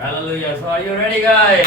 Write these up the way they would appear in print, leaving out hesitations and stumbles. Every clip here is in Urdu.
Hallelujah. So are you ready, guys?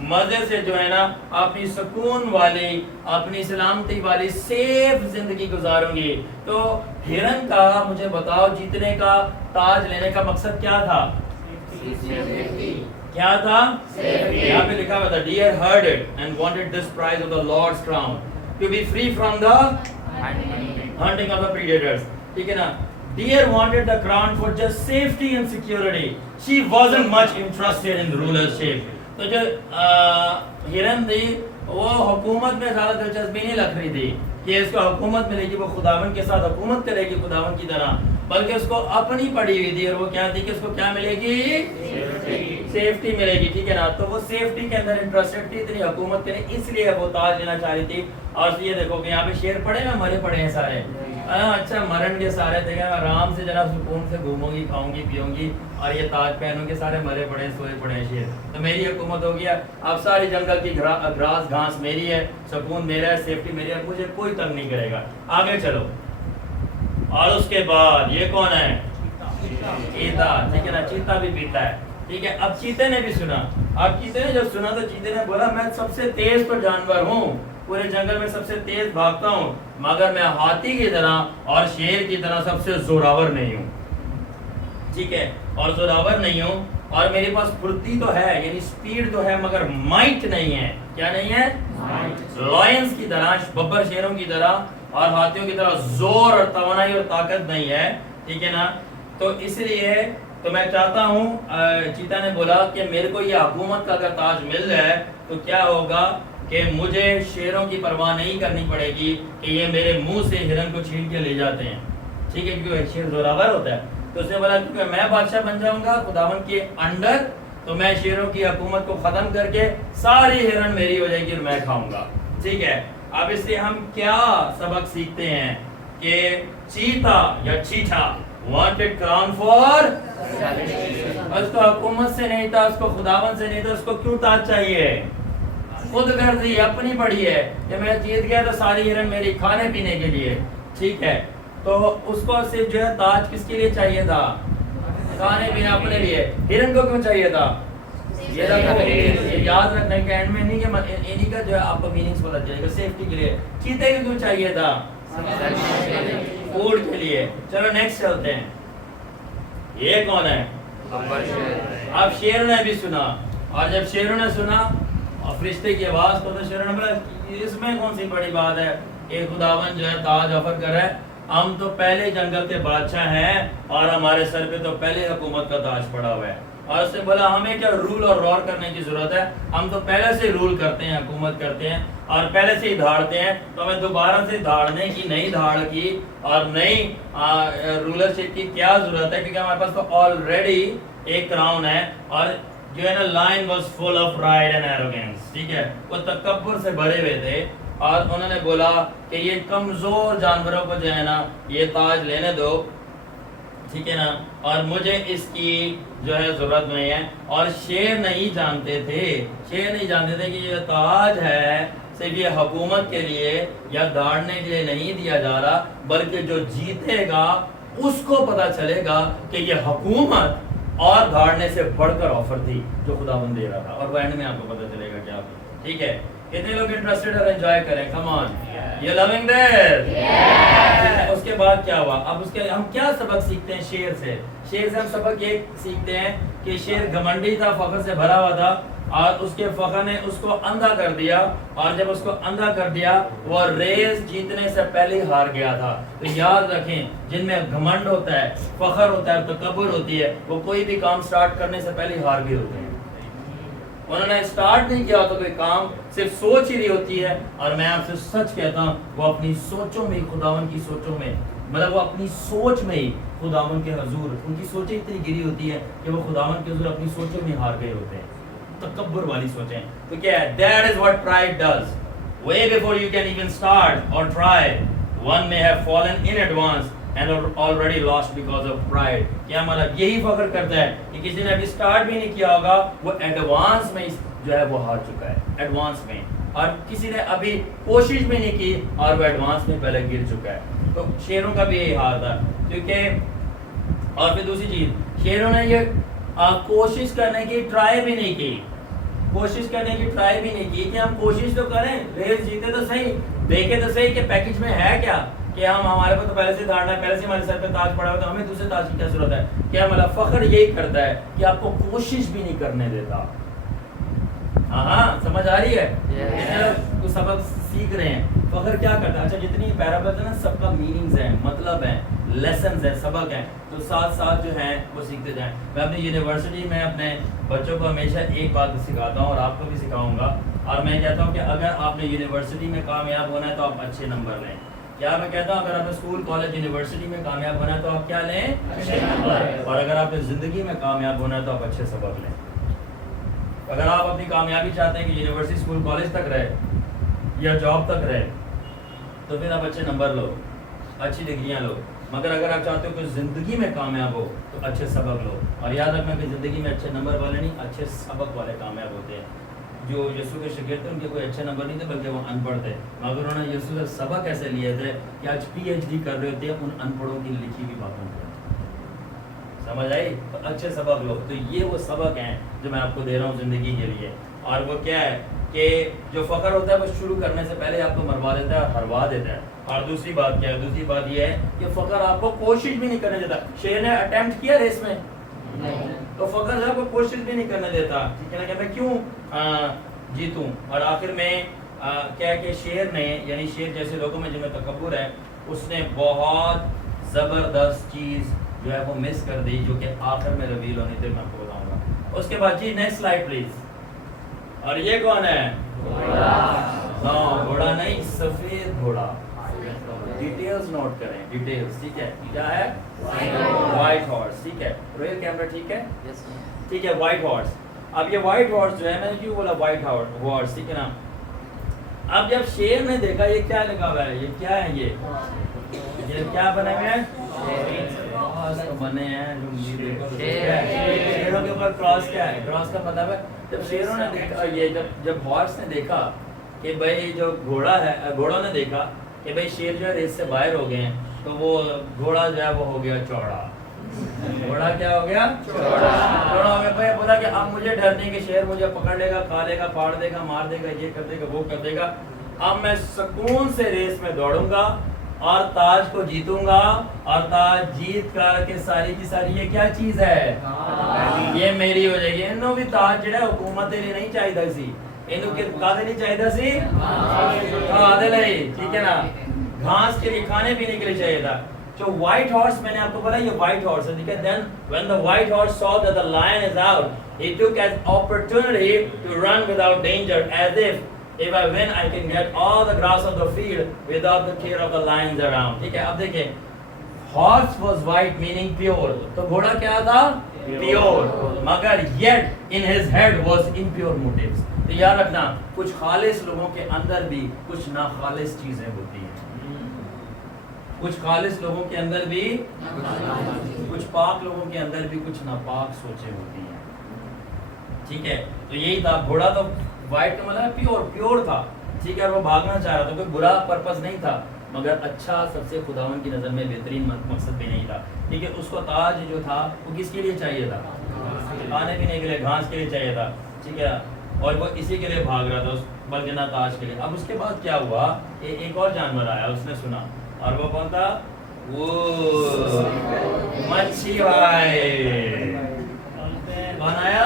مزے سے جو ہے نا اپنی سکون والی, اپنی سلامتی والی سیف زندگی گزاروں گی. تو ہرن کا مجھے بتاؤ جیتنے کا, تاج لینے کا مقصد کیا تھا؟ کیا تھا؟ یہاں پہ لکھا ہوا تھا deer heard it and wanted this prize of the Lord's crown to be free from the hunting of the predators. ٹھیک ہے نا, deer wanted the crown for just safety and security. She wasn't much interested in rulership. تو جو ہرن تھی وہ حکومت میں زیادہ دلچسپی نہیں رکھ رہی تھی کہ اس کو حکومت ملے گی, وہ خداوند کے ساتھ حکومت کرے گی خداوند کی طرح, بلکہ اس کو اپنی پڑی ہوئی تھی, اور وہ کیا تھی کہ اس کو کیا ملے گی؟ سیفٹی ملے گی. ٹھیک ہے نا, تو وہ سیفٹی کے اندر انٹرسٹڈ تھی, اتنی حکومت کرے, اس لیے وہ تاج لینا چاہ رہی تھی. اور یہ دیکھو کہ یہاں پہ شیر پڑے ہیں, مرے پڑے ہیں سارے. اچھا مرن گے سارے, دیکھیں آرام سے جناب سکون سے گھوموں گی, کھاؤں گی, پیوں گی, اور یہ تاج پہنوں گے, سارے مرے پڑے ہیں, سوئے پڑے ہیں شیر. تو میری حکومت ہو گیا, اب ساری جنگل کی گراس گھاس میری ہے, سکون میرا ہے, سیفٹی میری ہے, مجھے کوئی تنگ نہیں کرے گا. آگے چلو. اور اس کے بعد یہ کون ہے؟ چیتا. ٹھیک ہے نا, چیتا بھی پیتا ہے. ٹھیک ہے, اب چیتے نے بھی سنا. اب چیتے نے جب سنا تو چیتے نے بولا میں سب سے تیز تو جانور ہوں, پورے جنگل میں سب سے تیز بھاگتا ہوں, مگر میں ہاتھی کی طرح اور شیر کی طرح سب سے زوراور نہیں ہوں. ٹھیک ہے, اور زوراور نہیں ہوں, اور میرے پاس پھرتی تو ہے, یعنی سپیڈ تو ہے, مگر مائٹ نہیں ہے. کیا نہیں ہے؟ لائنز کی طرح, ببر شیروں کی طرح اور ہاتھیوں کی طرح زور اور توانائی اور طاقت نہیں ہے. ٹھیک ہے نا, تو اس لیے تو میں چاہتا ہوں, چیتا نے بولا کہ میرے کو یہ حکومت کا اگر تاج مل جائے تو کیا ہوگا کہ مجھے شیروں کی پرواہ نہیں کرنی پڑے گی کہ یہ میرے منہ سے ہرن کو چھین کے لے جاتے ہیں. ٹھیک ہے, کیونکہ شیر زوراور ہوتا ہے. تو اس نے بولا کیونکہ میں بادشاہ بن جاؤں گا خداوند کے انڈر, تو میں شیروں کی حکومت کو ختم کر کے ساری ہرن میری ہو جائے گی اور میں کھاؤں گا. ٹھیک ہے, اب اس سے ہم کیا سبق سیکھتے ہیں کہ چیتا یا چیٹا wanted crown for, اس کو حکومت سے نہیں تھا, اس کو خداوند سے نہیں تھا, اس کو کیوں تاج چاہیے؟ خود غرضی اپنی پڑی ہے کہ میں جیت گیا تو ساری ہرن میری, کھانے پینے کے لیے. ٹھیک ہے, تو اس کو صرف جو ہے تاج کس کے لیے چاہیے تھا؟ کھانے پینے اپنے لیے. ہرن کو کیوں چاہیے تھا؟ یہ یاد رکھنے کے اینڈ میں نہیں کہ انہی کا جو ہے آپ کو میننگز پتہ چلے گا, سیفٹی کے لیے. چیتے کو کیوں چاہیے تھا؟ فوڈ کے لیے. چلو نیکسٹ چلتے ہیں. یہ کون ہے؟ اب شیر نے بھی سنا, اور جب شیروں نے سنا اور فرشتے کی آواز کو, تو شیروں نے بولا اس میں کون سی بڑی بات ہے کہ خداوند جو ہے تاج آفر کر رہا ہے, ہم تو پہلے جنگل کے بادشاہ ہیں اور ہمارے سر پہ تو پہلے حکومت کا تاج پڑا ہوا ہے. اور اس نے بولا ہمیں کیا رول اور رور کرنے کی ضرورت ہے, ہم تو پہلے سے رول کرتے ہیں, حکومت کرتے ہیں, اور پہلے سے ہی دھاڑتے ہیں, تو ہمیں دوبارہ سے دھاڑنے کی, نئی دھاڑ کی اور نئی رولرشپ کی کیا ضرورت ہے, کیونکہ ہمارے پاس تو آلریڈی ایک کراؤن ہے. اور جو ہے نا, line was full of pride and arrogance. ٹھیک ہے, وہ تکبر سے بھرے ہوئے تھے, اور انہوں نے بولا کہ یہ کمزور جانوروں کو جو ہے نا یہ تاج لینے دو. ٹھیک ہے نا, اور مجھے اس کی جو ہے ضرورت نہیں ہے. اور شیر نہیں جانتے تھے, شیر نہیں جانتے تھے کہ یہ تاج ہے صرف یہ حکومت کے لیے یا داڑنے کے لیے نہیں دیا جا رہا, بلکہ جو جیتے گا اس کو پتا چلے گا کہ یہ حکومت اور داڑنے سے بڑھ کر آفر تھی جو خداوند دے رہا تھا, اور وہ اینڈ میں آپ کو پتا چلے گا کیا. ٹھیک ہے, کتنے لوگ انٹرسٹڈ اور انجوائے کریں؟ کم آن, یو لونگ دس. اس کے بعد کیا ہوا؟ اب اس کے ہم کیا سبق سیکھتے ہیں شیر سے؟ شیر سے ہم سبق یہ سیکھتے ہیں کہ شیر گھمنڈی تھا, فخر سے بھرا ہوا تھا, اور اس کے فخر نے اس کو اندھا کر دیا, اور جب اس کو اندھا کر دیا وہ ریس جیتنے سے پہلے ہار گیا تھا. تو یاد رکھیں, جن میں گھمنڈ ہوتا ہے, فخر ہوتا ہے, تکبر ہوتی ہے, وہ کوئی بھی کام سٹارٹ کرنے سے پہلے ہار گئے ہوتے ہیں. انہوں نے سٹارٹ نہیں کیا ہوتا کوئی کام, صرف سوچ ہی رہی ہوتی ہے. اور میں آپ سے سچ کہتا ہوں, وہ اپنی سوچوں میں, خداوند کی سوچوں میں, مطلب وہ اپنی سوچ میں ہی خداوند کے حضور, ان کی سوچیں اتنی گری ہوتی ہے کہ وہ خداوند کے حضور اپنی سوچوں میں ہار گئے ہوتے ہیں. تکبر والی سوچیں. تو کیا ہے؟ That is what pride does. Way before you can even start or try, one may have fallen in advance and already lost because of pride. کیا مطلب؟ یہی فخر کرتا ہے کہ کسی نے ابھی سٹارٹ بھی نہیں کیا ہوگا, وہ ایڈوانس میں جو ہے وہ ہار چکا ہے, ایڈوانس میں. اور کسی نے ابھی کوشش بھی نہیں کی اور وہ ایڈوانس میں پہلے گر چکا ہے. تو شیروں کا بھی یہی حال تھا, کیونکہ اور پھر دوسری چیز, شیروں نے یہ کوشش کرنے کی ٹرائی بھی نہیں کی. کوشش کرنے کی ٹرائی بھی نہیں کی کہ ہم کوشش تو کریں, ریس جیتے تو صحیح, دیکھے تو صحیح کہ پیکج میں ہے کیا, کہ ہم ہمارے کو تو پہلے سے دھارنا ہے, پہلے سے ہمارے سر پہ تاج پڑا ہوا, تو ہمیں دوسرے تاج کی کیا ضرورت ہے. کیا ہمارا فخر یہی کرتا ہے کہ آپ کو کوشش بھی نہیں کرنے دیتا. ہاں سمجھ آ رہی ہے, تو سبق سیکھ رہے ہیں. فخر کیا کرتا ہے, اچھا جتنی پیراگرافز ہیں نا سب کا میننگز ہیں, مطلب ہیں, لیسنز ہیں, سبق ہیں, تو ساتھ ساتھ جو ہیں وہ سیکھتے جائیں. میں اپنی یونیورسٹی میں اپنے بچوں کو ہمیشہ ایک بات سکھاتا ہوں اور آپ کو بھی سکھاؤں گا, اور میں کہتا ہوں کہ اگر آپ نے یونیورسٹی میں کامیاب ہونا ہے تو آپ اچھے نمبر لیں. کیا میں کہتا ہوں, اگر آپ نے اسکول کالج یونیورسٹی میں کامیاب ہونا ہے تو آپ کیا لیں, اچھے نمبر, اور اگر آپ نے زندگی میں کامیاب ہونا ہے تو آپ اچھے سبق لیں. اگر آپ اپنی کامیابی چاہتے ہیں کہ یونیورسٹی اسکول کالج تک رہے یا جاب تک رہے تو پھر آپ اچھے نمبر لو, اچھی ڈگریاں لو. مگر اگر آپ چاہتے ہو کہ زندگی میں کامیاب ہو تو اچھے سبق لو, اور یاد رکھنا کہ زندگی میں اچھے نمبر والے نہیں, اچھے سبق والے کامیاب ہوتے ہیں. جو یسوع کے شاگرد تھے ان کے کوئی اچھے نمبر نہیں تھے بلکہ وہ ان پڑھ تھے, مگر انہوں نے یسوع سے سبق ایسے لیے تھے کہ آج پی ایچ ڈی کر رہے تھے ان ان پڑھوں کی لکھی ہوئی باتوں پر. سمجھ آئی, تو اچھے سبق لو. تو یہ وہ سبق ہیں جو میں آپ کو دے رہا ہوں زندگی کے لیے. اور وہ کیا ہے کہ جو فخر ہوتا ہے وہ شروع کرنے سے پہلے آپ کو مروا دیتا ہے, ہروا دیتا ہے. اور دوسری بات کیا ہے, دوسری بات یہ ہے کہ فخر آپ کو کوشش بھی نہیں کرنے دیتا. شیر نے اٹیمپٹ کیا ریس میں, تو فخر آپ کو کوشش بھی نہیں کرنے دیتا, ٹھیک ہے نا, کہ میں کیوں جیتوں. اور آخر میں کیا ہے کہ شیر نے, یعنی شیر جیسے لوگوں میں جن میں تکبر ہے, اس نے بہت زبردست چیز جو ہے وہ مس کر دی, جو کہ آخر میں ریویل ہونی تھی, میں آپ کو بتاؤں گا. اس کے بعد جی نیکسٹ سلائیڈ پلیز. اور یہ کون ہے, گھوڑا نہیں, سفید گھوڑا. ڈیٹیلز نوٹ کریں, ڈیٹیلز, ٹھیک ہے, کیا ہے, وائٹ ہارس, ٹھیک ہے, رویل کیمرہ, ٹھیک ہے, ٹھیک ہے, وائٹ ہارس. اب یہ وائٹ ہارس جو ہے, میں نے کیوں بولا وائٹ ہارس, ٹھیک ہے نا. اب جب شیر نے دیکھا یہ کیا لگا ہوا ہے, یہ کیا ہے, یہ کیا بنے ہوئے ہیں, بنے ہیں جو شیروں کے اوپر کراس. کیا ہے کراس کا مطلب ہے, جب شیروں نے دیکھا, یہ جب ہارس نے دیکھا کہ بھائی جو گھوڑا ہے, گھوڑوں نے دیکھا کہ بھائی شیر جو ہے ریس سے باہر ہو گئے ہیں, تو وہ گھوڑا جو ہے وہ ہو گیا چوڑا. گھوڑا کیا ہو گیا, چوڑا ہو گیا. بھائی بولا کہ اب مجھے ڈر نہیں کہ شیر مجھے پکڑ لے گا, کھا لے گا, پھاڑ دے گا, مار دے گا, یہ کر دے گا, وہ کر دے گا. اب میں سکون سے ریس میں دوڑوں گا اور تاج کو جیتوں گا, اور تاج جیت کر کے ساری کی ساری یہ کیا چیز ہے, یہ میری ہو جائے گی. انہوں بھی تاج جڑا حکومت کے لیے نہیں چاہیے سی, انہوں کے کادے نہیں چاہیے سی, کادے نہیں, ٹھیک ہے نا, گھاس کے لیے, کھانے پینے کے لیے چاہیے تھا. جو وائٹ ہارس, میں نے آپ کو بولا یہ وائٹ ہارس ہے, ٹھیک ہے. دین when the white horse saw that the lion is out, he took as opportunity to run without danger, as if I win I can get all the grass of the field without the care of the lions around. ٹھیک ہے, اب دیکھیں, horse was white meaning pure, تو گھوڑا کیا تھا, pure, مگر yet in his head was impure motives. تو یاد رکھنا, کچھ خالص لوگوں کے اندر بھی کچھ ناخالص چیزیں ہوتی ہیں, کچھ خالص لوگوں کے اندر بھی, کچھ پاک لوگوں کے اندر بھی کچھ ناپاک سوچیں ہوتی ہیں, ٹھیک ہے. تو یہی تھا, گھوڑا تو وائٹ کا مطلب پیور تھا, ٹھیک ہے, اور وہ بھاگنا چاہ رہا تھا, کوئی برا پرپس نہیں تھا, مگر اچھا سب سے خداوند کی نظر میں بہترین مقصد بھی نہیں تھا. ٹھیک ہے, اس کو تاج جو تھا وہ کس کے لیے چاہیے تھا, کھانے پینے کے لیے, گھاس کے لیے چاہیے تھا, ٹھیک ہے, اور وہ اسی کے لیے بھاگ رہا تھا, بلکہ نہ تاج کے لیے. اب اس کے بعد کیا ہوا, ایک اور جانور آیا, اس نے سنا, اور وہ کون تھا, وہ مچھی بھائی. کون آیا,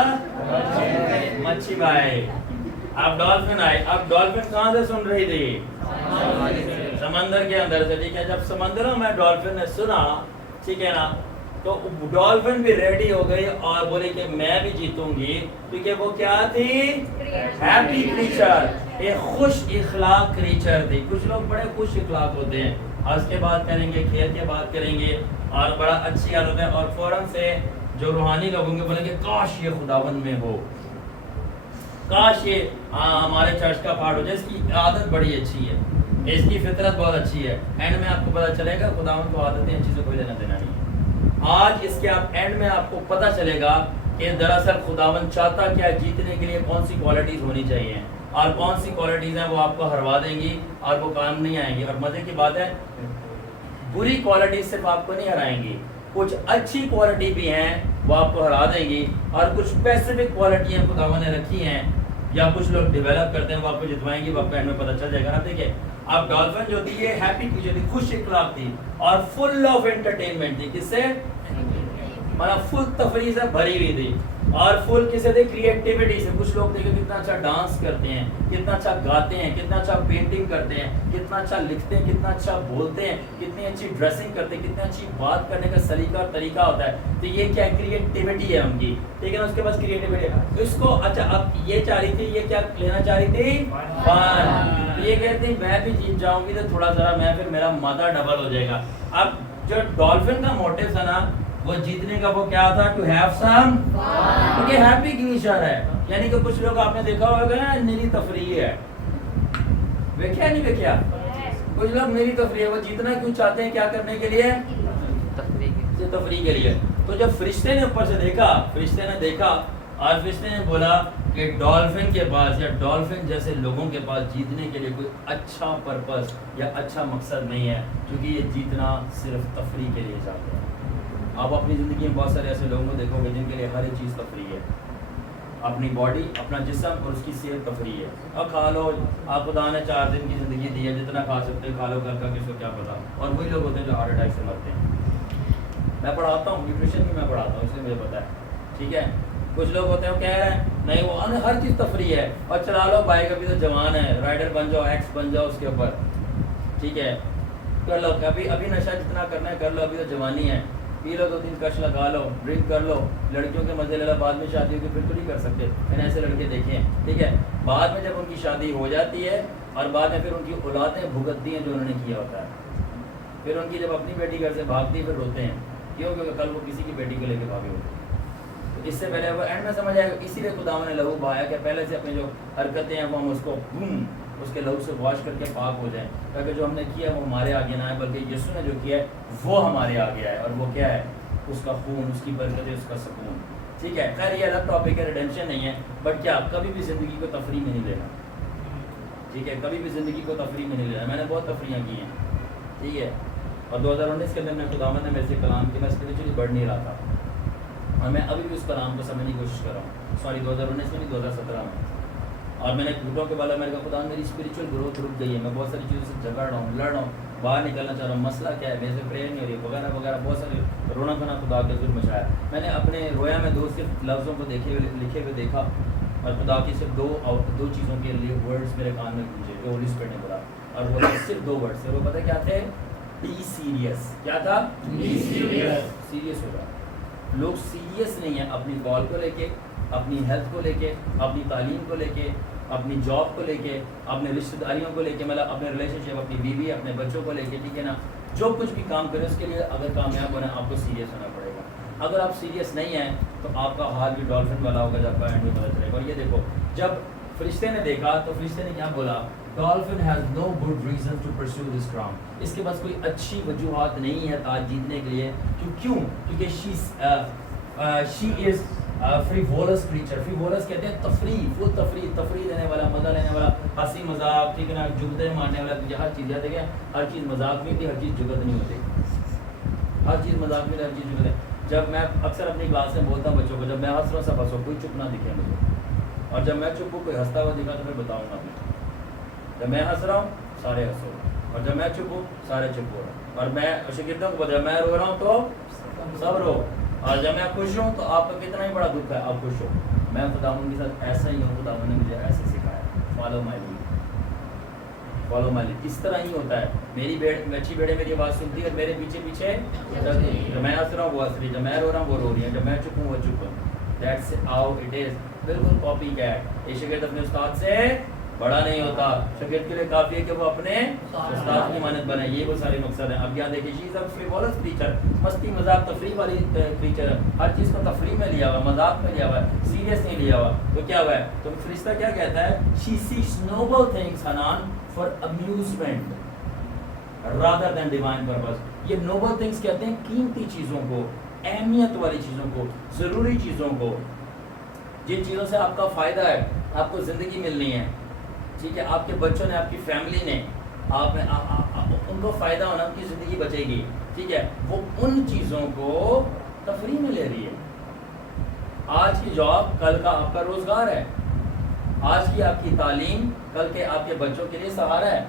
مچھی بھائی. اب ڈالفن آئے. اب ڈالفن کہاں سے سن رہی تھی, سمندر کے اندر سے, ٹھیک ہے. جب سمندروں میں ڈالفن نے سنا, ٹھیک ہے نا, تو ڈالفن بھی ریڈی ہو گئی اور بولی کہ میں بھی جیتوں گی, کیونکہ وہ کیا تھی, ہیپی کریچر, ایک خوش اخلاق کریچر تھی. کچھ لوگ بڑے خوش اخلاق ہوتے ہیں, ہنس کے بات کریں گے, کھیل کے بات کریں گے, اور بڑا اچھی عادت ہے, اور فوراً سے جو روحانی لوگ ہوں گے بولیں گے کاش یہ خداوند میں ہو, کاش یہ ہمارے چرچ کا پارٹ ہو جائے. اس کی عادت بڑی اچھی ہے, اس کی فطرت بہت اچھی ہے. اینڈ میں آپ کو پتہ چلے گا خداوند کو عادتیں اچھی سے کوئی لینا دینا نہیں ہے. آج اس کے آپ اینڈ میں آپ کو پتہ چلے گا کہ دراصل خداوند چاہتا کیا, جیتنے کے لیے کون سی کوالٹیز ہونی چاہیے, اور کون سی کوالٹیز ہیں وہ آپ کو ہروا دیں گی اور وہ کام نہیں آئیں گی. اور مزے کی بات ہے, بری کوالٹیز صرف آپ کو نہیں ہرائیں گی, کچھ اچھی کوالٹی بھی ہیں وہ آپ کو ہرا دیں گی, اور کچھ اسپیسیفک کوالٹیاں خداوند نے رکھی ہیں یا کچھ لوگ ڈیولپ کرتے ہیں وہ آپ کو جتوائیں گے, وہ آپ کو اینڈ میں پتہ چل جائے گا نا. دیکھیں اب ڈالفن جو تھی یہ ہیپی کریچر تھی, خوش اخلاق تھی اور فل آف انٹرٹینمنٹ تھی. کس سے؟ مطلب فل تفریح سے بھری ہوئی تھی اور فل کسے تھے؟ کریٹیوٹی سے. کچھ لوگ دیکھیں کتنا اچھا ڈانس کرتے ہیں, کتنا اچھا گاتے ہیں, کتنا اچھا پینٹنگ کرتے ہیں, کتنا اچھا لکھتے ہیں, کتنا اچھا بولتے ہیں, کتنی اچھی ڈریسنگ کرتے ہیں, کتنی اچھی بات کرنے کا سلیقہ اور طریقہ ہوتا ہے. تو یہ کیا کریٹیوٹی ہے ان کی, ٹھیک ہے نا, اس کے پاس کریٹیوٹی ہے. تو اس کو اچھا اب یہ چاہ رہی تھی, یہ کیا لینا چاہ رہی تھی؟ فن. تو یہ کہتے ہیں میں بھی جیت جاؤں گی تو تھوڑا ذرا میں پھر میرا مزہ ڈبل ہو جائے گا. اب جو ڈالفن کا موٹیو تھا نا وہ جیتنے کا, وہ کیا تھا؟ ٹو ہیو سم فن. کیونکہ ہیپی کریچر ہے, یعنی کہ کچھ لوگ آپ نے دیکھا ہوگا نیلی تفریح ہے, دیکھا نہیں دیکھا؟ کچھ لوگ نیلی تفریح ہے, وہ جیتنا کیوں چاہتے ہیں؟ کیا کرنے کے لیے؟ تفریح کے لیے. تو جب فرشتے نے اوپر سے دیکھا, فرشتے نے دیکھا اور فرشتے نے بولا کہ ڈالفن کے پاس یا ڈالفن جیسے لوگوں کے پاس جیتنے کے لیے کوئی اچھا پرپس یا اچھا مقصد نہیں ہے, کیونکہ یہ جیتنا صرف تفریح کے لیے چاہتے ہیں. آپ اپنی زندگی میں بہت سارے ایسے لوگوں کو دیکھو گے جن کے لیے ہر ایک چیز تفریح ہے. اپنی باڈی, اپنا جسم اور اس کی صحت تفریح ہے. اب کھا لو, آپ خدا نے 4 دن کی زندگی دی ہے, جتنا کھا سکتے کھا لو, کر کس کو کیا پتا. اور وہی لوگ ہوتے ہیں جو ہارٹ اٹیک سے مرتے ہیں. میں پڑھاتا ہوں نیوٹریشن بھی, میں پڑھاتا ہوں, اس لیے مجھے پتا ہے, ٹھیک ہے. کچھ لوگ ہوتے ہیں وہ کہہ رہے ہیں نہیں وہ ہر چیز تفریح ہے, اور چلا لو بائک, ابھی تو جوان ہے, رائڈر بن جاؤ, ایکس بن جاؤ اس کے اوپر, ٹھیک ہے, کر لو, ابھی نشہ جتنا کرنا ہے کر لو, ابھی تو جوانی ہے, پی لو 2 دن کش لگا لو, ڈرنک کر لو, لڑکیوں کے مزے لے لو, بعد میں شادی ہوگی پھر تو نہیں کر سکتے. میں نے ایسے لڑکے دیکھے ہیں, ٹھیک ہے. بعد میں جب ان کی شادی ہو جاتی ہے اور بعد میں پھر ان کی اولادیں بھگتتی ہیں جو انہوں نے کیا ہوتا ہے. پھر ان کی جب اپنی بیٹی گھر سے بھاگتی ہے پھر روتے ہیں, کیوں؟ کیونکہ کل وہ کسی کی بیٹی کو لے کے بھاگے ہوتے ہیں. تو اس سے پہلے وہ اینڈ میں سمجھ آئے گا. اسی لیے خدا نے لہو بہایا کہ پہلے سے اپنی جو حرکتیں ہیں وہ ہم اس کو اس کے لہو سے واش کر کے پاک ہو جائیں, تاکہ جو ہم نے کیا وہ ہمارے آگے نہ آئے, بلکہ یسوع نے جو کیا ہے وہ ہمارے آگے آئے. اور وہ کیا ہے؟ اس کا خون, اس کی برکت, اس کا سکون, ٹھیک ہے. خیر یہ الگ ٹاپک ہے, ریڈیمشن نہیں ہے, بٹ کیا کبھی بھی زندگی کو تفریح میں نہیں لینا, ٹھیک ہے. کبھی بھی زندگی کو تفریح میں نہیں لینا. میں نے بہت تفریحاں کی ہیں, ٹھیک ہے. اور 2019 کے اندر میں خداوند نے میرے سے کلام کی, میں اسپریچولی بڑھ نہیں رہا تھا, اور میں ابھی بھی اس کلام کو سمجھنے کی کوشش کر رہا ہوں. سوری 2019 میں نہیں, 2017 میں. اور میں نے گھٹوں کے بالا, میرے کا خدا میری اسپریچول گروتھ رک گئی ہے, میں بہت ساری چیزوں سے جھگڑ رہا ہوں, لڑ رہا ہوں, باہر نکلنا چاہ رہا ہوں, مسئلہ کیا ہے, میرے سے پریئر نہیں ہو رہی وغیرہ وغیرہ, بہت سارے رونا کھانا خدا کے ظلم مچایا. میں نے اپنے رویا میں صرف لفظوں کو لکھے ہوئے دیکھا, اور خدا کی صرف دو چیزوں کے لیے ورڈز میرے کان میں گونجے جو ہولی اسپرٹ نے بولا, اور وہ صرف 2 ورڈز تھے. وہ پتہ کیا تھے؟ Be serious. کیا تھا؟ Be serious. سیریس ہو رہا. لوگ سیریس نہیں ہیں اپنی کال کو لے کے, اپنی ہیلتھ کو لے کے, اپنی تعلیم کو لے کے, اپنی جاب کو لے کے, اپنے رشتہ داریوں کو لے کے, مطلب اپنے ریلیشن شپ, اپنی بیوی, اپنے بچوں کو لے کے, ٹھیک ہے نا. جو کچھ بھی کام کریں اس کے لیے اگر کامیاب ہونا ہے آپ کو سیریس ہونا پڑے گا. اگر آپ سیریس نہیں ہیں تو آپ کا حال بھی ڈالفن والا ہوگا, جب کا اینڈ میں پتہ چلے گا. اور یہ دیکھو جب فرشتے نے دیکھا تو فرشتے نے کیا بولا؟ Dolphin has no good reason to perceive this crown. اس کے پاس کوئی اچھی وجوہات نہیں ہے تاج جیتنے کے لیے. کیوں؟ کیونکہ شی از فریولس کریچر. فریولس کہتے ہیں تفریح, فل تفریح, تفریح دینے والا, مزہ لینے والا, ہنسی مذاق, ٹھیک ہے نا, جگتے مارنے والا. ہر چیز یاد ہے, ہر چیز مذاق میں ہوتی, ہر چیز جگت نہیں ہوتی. ہر چیز مذاق میں, ہر چیز جگت ہے. جب میں اکثر اپنی کلاس میں بولتا ہوں بچوں کو, جب میں ہنس رہا ہوں سب ہنسو, کوئی چپ نہ دکھے مجھے, اور جب میں چپ ہوں کوئی ہنستا ہوا دکھا تو میں بتاؤں گا. جب میں ہنس رہا ہوں سارے ہنسو, اور جب میں چپ ہوں سارے چپ ہو رہے ہیں. اور میں شاگردوں کو جب میں رو رہا ہوں تو سب رو, اور جب میں خوش ہوں تو آپ کا کتنا ہی بڑا دکھ ہے, آپ خوش ہو. میں خداوند کے ساتھ ایسا ہی ہوں, خداوند نے مجھے ایسے سکھایا, follow my lead, follow my lead. اس طرح ہی ہوتا ہے. میری بچی بیٹے میری آواز سنتی ہے اور میرے پیچھے پیچھے چلتی. جب میں ہنس رہا ہوں وہ ہنس رہی ہے, جب میں رو رہا ہوں وہ رو رہی ہے, جب میں چپ ہوں وہ چپ ہوں. That's how it is. بالکل کاپی کیٹ. یہ شاگرد اپنے استاد سے بڑا نہیں ہوتا. شاگرد کے لیے کافی ہے کہ وہ اپنے استاد کی مانند بنے. یہ وہ سارے مقصد ہیں. اب یہاں دیکھیے شی از اے فریولس کریچر, مستی مذاق تفریح والی کریچر ہے. ہر چیز کو تفریح میں لیا ہوا, مذاق میں لیا ہوا ہے, سیریس نہیں لیا ہوا. تو کیا ہوا ہے؟ تو فرشتہ کیا کہتا ہے؟ شی سیکس نوبل تھنگس حنان for amusement rather than divine purpose. یہ نوبل تھنگس کہتے ہیں قیمتی چیزوں کو, اہمیت والی چیزوں کو, ضروری چیزوں کو, جن چیزوں سے آپ کا فائدہ ہے, آپ کو زندگی ملنی ہے, ٹھیک ہے, آپ کے بچوں نے, آپ کی فیملی نے, آپ میں ان کو فائدہ ہونا, ان کی زندگی بچے گی, ٹھیک ہے. وہ ان چیزوں کو تفریح میں لے رہی ہے. آج کی جاب کل کا آپ کا روزگار ہے. آج کی آپ کی تعلیم کل کے آپ کے بچوں کے لیے سہارا ہے.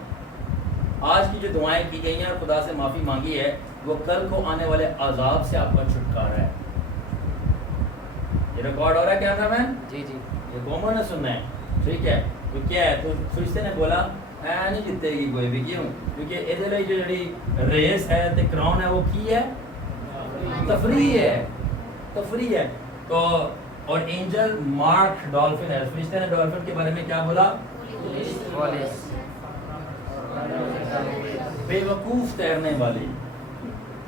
آج کی جو دعائیں کی گئی ہیں اور خدا سے معافی مانگی ہے وہ کل کو آنے والے عذاب سے آپ کا چھٹکارا ہے. یہ ریکارڈ ہو رہا ہے کیمرہ مین؟ جی جی. یہ قوموں نے سننا ہے. ٹھیک ہے. تو کیا ہے, تو فرشتے نے بولا میں نہیں جیتے گی کوئی بھی. کیوں؟ کیونکہ ادھر جو جڑی ریس ہے تے کراؤن ہے وہ کی ہے, تفریح ہے, تفریح ہے. تو اور اینجل مارک ڈالفن ہے. فرشتے نے ڈالفن کے بارے میں کیا بولا؟ بے وقوف تیرنے والی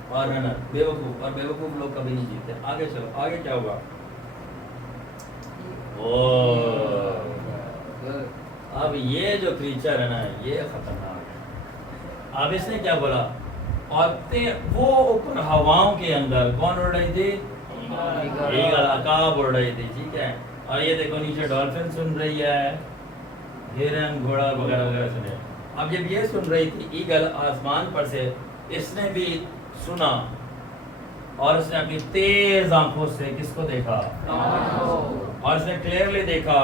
اور رنر, بے وقوف. اور بے وقوف لوگ کبھی نہیں جیتے. آگے چلو, آگے کیا ہوگا؟ اب یہ جو کریچر ہے نا یہ خطرناک ہے. اب اس نے کیا بولا؟ اور وہ اوپر ہواؤں کے اندر کون اڑ رہی تھی؟ ایگل, عقاب اڑ رہی تھی. ٹھیک ہے. اور یہ دیکھو نیچے ڈالفن سن رہی ہے, ہرن, گھوڑا وغیرہ وغیرہ سنے. اب جب یہ سن رہی تھی ایگل آسمان پر سے, اس نے بھی سنا اور اس نے اپنی تیز آنکھوں سے کس کو دیکھا؟ اور اس نے کلیئرلی دیکھا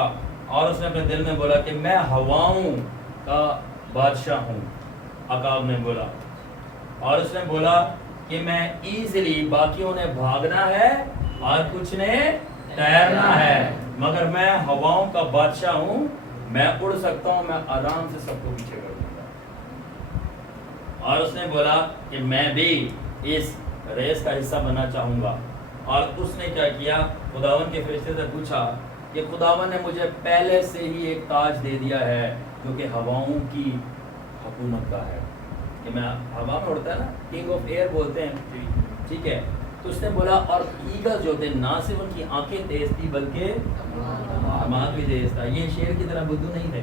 اور اس نے اپنے دل میں بولا کہ میں ہواؤں کا بادشاہ ہوں. عقاب نے بولا. اور اس نے بولا کہ میں ایزیلی, باقیوں نے بھاگنا ہے اور کچھ نے تیرنا ہے, مگر میں ہواؤں کا بادشاہ ہوں, میں اڑ سکتا ہوں, میں آرام سے سب کو پیچھے کر دوں گا. اور اس نے بولا کہ میں بھی اس ریس کا حصہ بننا چاہوں گا. اور اس نے کیا کیا؟ خداوند کے فرشتے سے پوچھا کہ خداوند نے مجھے پہلے سے ہی ایک تاج دے دیا ہے جو کہ ہواؤں کی حکومت کا ہے, کہ میں ہوا میں اڑتا ہے نا, کنگ آف ایئر بولتے ہیں. ٹھیک ہے. تو اس نے بولا اور ایگل جو تھے نہ صرف ان کی آنکھیں تیز تھی بلکہ دماغ بھی تیز تھا. یہ شیر کی طرح بدو نہیں تھے.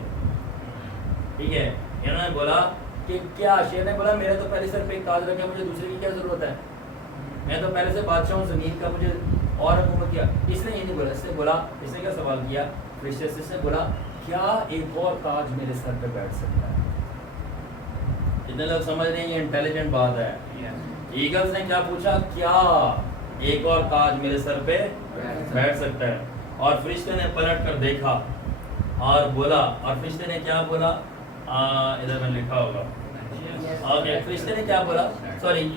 ٹھیک ہے. انہوں نے بولا کہ کیا, شیر نے بولا میرے تو پہلے سر پہ ایک تاج رکھا, مجھے دوسرے کی کیا ضرورت ہے, میں تو پہلے سے بادشاہ ہوں زمین کا, مجھے اور حکومت کیا. اس نے یہ نہیں بولا. اس نے بولا, اس نے کیا سوال کیا فرشتے سے؟ اس نے بولا کیا ایک اور تاج میرے سر پہ بیٹھ سکتا ہے؟ اتنے لوگ سمجھ رہے ہیں یہ انٹیلیجنٹ بات ہے. ایگلز نے کیا پوچھا؟ کیا ایک اور تاج میرے سر پہ بیٹھ سکتا ہے؟ اور فرشتے نے پلٹ کر دیکھا اور بولا, اور فرشتے نے کیا بولا؟ ادھر میں لکھا ہوگا. اوکے, فرشتے نے کیا بولا؟ سوری,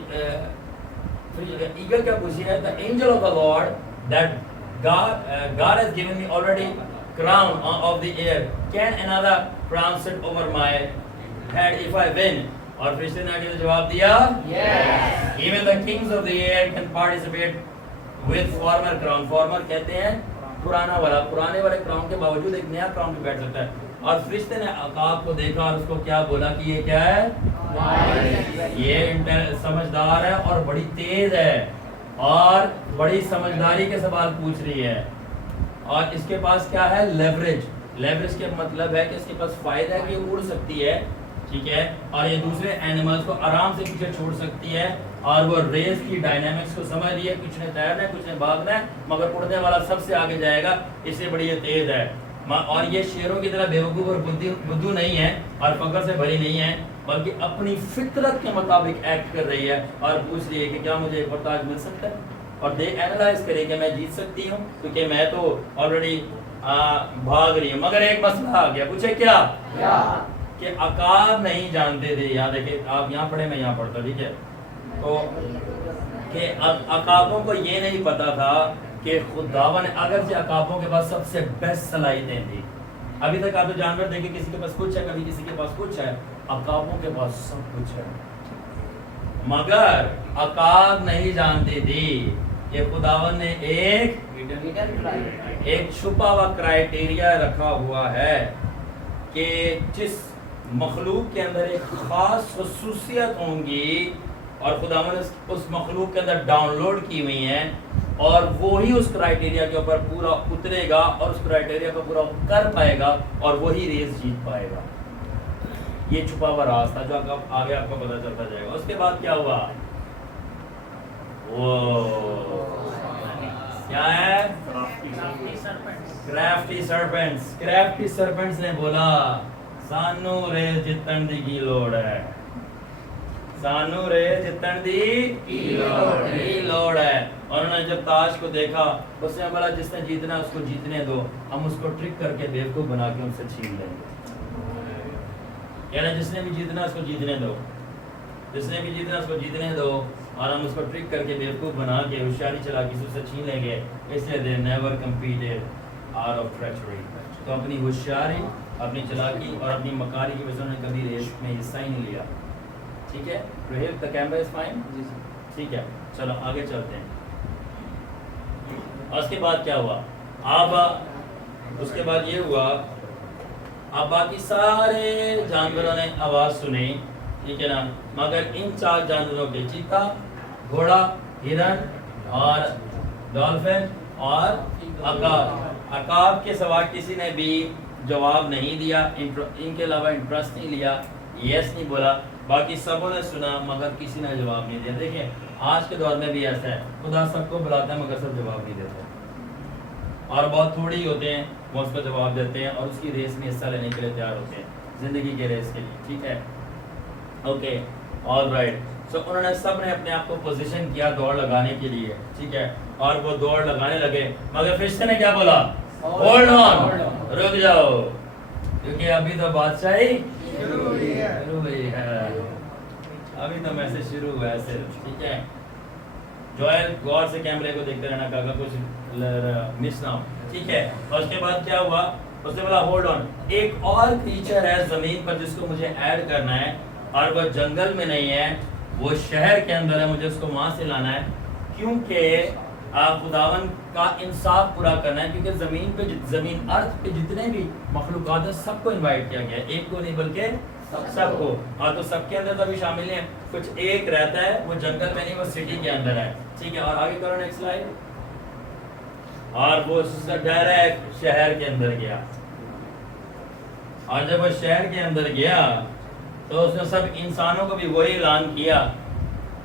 ایگل کیا پوچھی ہے؟ the angel of the Lord that God has given me already crown of the air, can another crown sit over my head if I win? اور فرشتے نے آگے جواب دیا, yes, even the kings of the air can participate with former crown. former کہتے ہیں پرانا والا, پرانے والے کراؤن کے باوجود ایک نیا کراؤن بھی بیٹھ سکتا ہے. اور فرشتے نے عقاب کو دیکھا اور اس کو کیا بولا کہ یہ کیا ہے؟ یہ سمجھدار ہے اور بڑی تیز ہے اور بڑی سمجھداری کے سوال پوچھ رہی ہے. اور اس کے پاس کیا ہے؟ لیوریج. لیوریج کا مطلب ہے کہ اس کے پاس فائدہ ہے کہ یہ اڑ سکتی ہے. ٹھیک ہے. اور یہ دوسرے اینیملز کو آرام سے پیچھے چھوڑ سکتی ہے, اور وہ ریس کی ڈائنامکس کو سمجھ رہی ہے. کچھ نے تیرنا ہے, کچھ نے بھاگنا ہے, مگر اڑنے والا سب سے آگے جائے گا, اس سے بڑی یہ تیز ہے. اور یہ شیروں کی طرح بیوقوف اور بدو نہیں ہے اور فخر سے بھری نہیں ہے, بلکہ اپنی فطرت کے مطابق ایکٹ کر رہی ہے اور پوچھ رہی ہے کہ کیا مجھے ایک اور تاج مل سکتا ہے. اور دے اینالائز کرے کہ میں جیت سکتی ہوں کیونکہ میں تو آلریڈی بھاگ رہی ہوں. مگر ایک مسئلہ آ گیا. پوچھے کیا؟ کہ عقاب نہیں جانتے تھے. یہاں دیکھیں, آپ یہاں پڑھے, میں یہاں پڑھتا. ٹھیک ہے. تو کہ عقابوں کو یہ نہیں پتا تھا کہ خداوند, اگرچہ عقابوں کے پاس سب سے بیسٹ صلاحیتیں تھی. ابھی تک آپ جانور دیکھیں کسی کے پاس کچھ ہے, کبھی کسی کے پاس کچھ ہے. عقابوں کے پاس سب کچھ ہے, مگر عقاب نہیں جانتی تھی کہ خداوند نے ایک چھپا ہوا کرائیٹیریا رکھا ہوا ہے کہ جس مخلوق کے اندر ایک خاص خصوصیت ہوں گی اور خداوند نے اس مخلوق کے اندر ڈاؤن لوڈ کی ہوئی ہیں, اور وہی اس کرائیٹیریا کے اوپر پورا اترے گا اور اس کرائیٹیریا کو پورا کر پائے گا اور وہی ریس جیت پائے گا. یہ چھپا ہوا راستہ جو آگے آپ کو پتہ چلتا جائے گا. اس کے بعد کیا ہوا؟ کیا ہے؟ کرافٹی سرپنٹس. کرافٹی سرپنٹس نے بولا سانو ریس جتن دی کی لوڑ ہے, سانو رے جتن دی کی لوڑ ہے. اور انہوں نے جب تاج کو دیکھا اس نے بولا جس نے جیتنا اس کو جیتنے دو, ہم اس کو ٹرک کر کے بیوقوف بنا کے ان سے چھین لیں گے. یعنی جس نے بھی جیتنا اس کو جیتنے دو, جس نے بھی جیتنا اس کو جیتنے دو, اور ہم اس کو ٹرک کر کے بیوقوف بنا کے ہوشیاری چلا کے اس سے چھین لیں گے. اس لیے دے نیور کمپیٹڈ آؤٹ آف ٹریچری. تو اپنی ہوشیاری, اپنی چلاکی اور اپنی مکاری کی وجہ سے انہوں نے کبھی ریس میں حصہ ہی نہیں لیا. ٹھیک ہے, دا کیمرا از فائن. ٹھیک ہے, چلو آگے چلتے ہیں. اس کے بعد کیا ہوا؟ اب اس کے بعد یہ ہوا, اب باقی سارے جانوروں نے آواز سنی, ٹھیک ہے نا, مگر ان 4 جانوروں کے چیتا, گھوڑا, ہرن اور ڈالفن اور عقاب کے سوا کسی نے بھی جواب نہیں دیا. ان کے علاوہ انٹرسٹ نہیں لیا, یس نہیں بولا. باقی سبوں نے سنا مگر کسی نے جواب نہیں دیا. دیکھیں آج کے دور میں بھی ایسا ہے, خدا سب کو بلاتا ہے مگر سب جواب نہیں دیتے, اور بہت تھوڑی ہوتے ہیں وہ اس کو جواب دیتے ہیں اور اس کی ریس میں حصہ لینے کے لیے تیار ہوتے ہیں, زندگی کے ریس کے لیے. ٹھیک ہے, اوکے, آل رائٹ. سو انہوں نے سب نے اپنے آپ کو پوزیشن کیا دوڑ لگانے کے لیے. ٹھیک ہے, اور وہ دوڑ لگانے لگے, مگر فرشتے نے کیا بولا؟ ہولڈ آن, رک جاؤ, کیونکہ ابھی تو بادشاہی شروع ہوئی ہے, ابھی تو میسج شروع ہوا ہے صرف. ٹھیک ہے, جوائل غور سے کیمرے کو دیکھتے رہنا کہ کچھ مس نہ ہو. ٹھیک ہے, اور اس کے بعد کیا ہوا؟ اس نے بولا ہولڈ آن, ایک اور کریچر ہے زمین پر جس کو مجھے ایڈ کرنا ہے, اور وہ جنگل میں نہیں ہے, وہ شہر کے اندر ہے, مجھے اس کو وہاں سے لانا ہے, کیونکہ خداون کا انصاف پورا کرنا ہے. کیونکہ زمین ارتھ پہ جتنے بھی مخلوقات ہیں سب کو انوائٹ کیا گیا ہے, ایک کو نہیں بلکہ سب کو. اور تو سب کے اندر تو ابھی شامل ہیں, کچھ ایک رہتا ہے وہ جنگل میں نہیں, وہ سٹی کے اندر ہے. ٹھیک ہے, اور آگے کرو نیکسٹ سلائیڈ. اور وہ ڈائریکٹ شہر کے اندر گیا, اور جب وہ شہر کے اندر گیا تو اس نے سب انسانوں کو بھی وہی اعلان کیا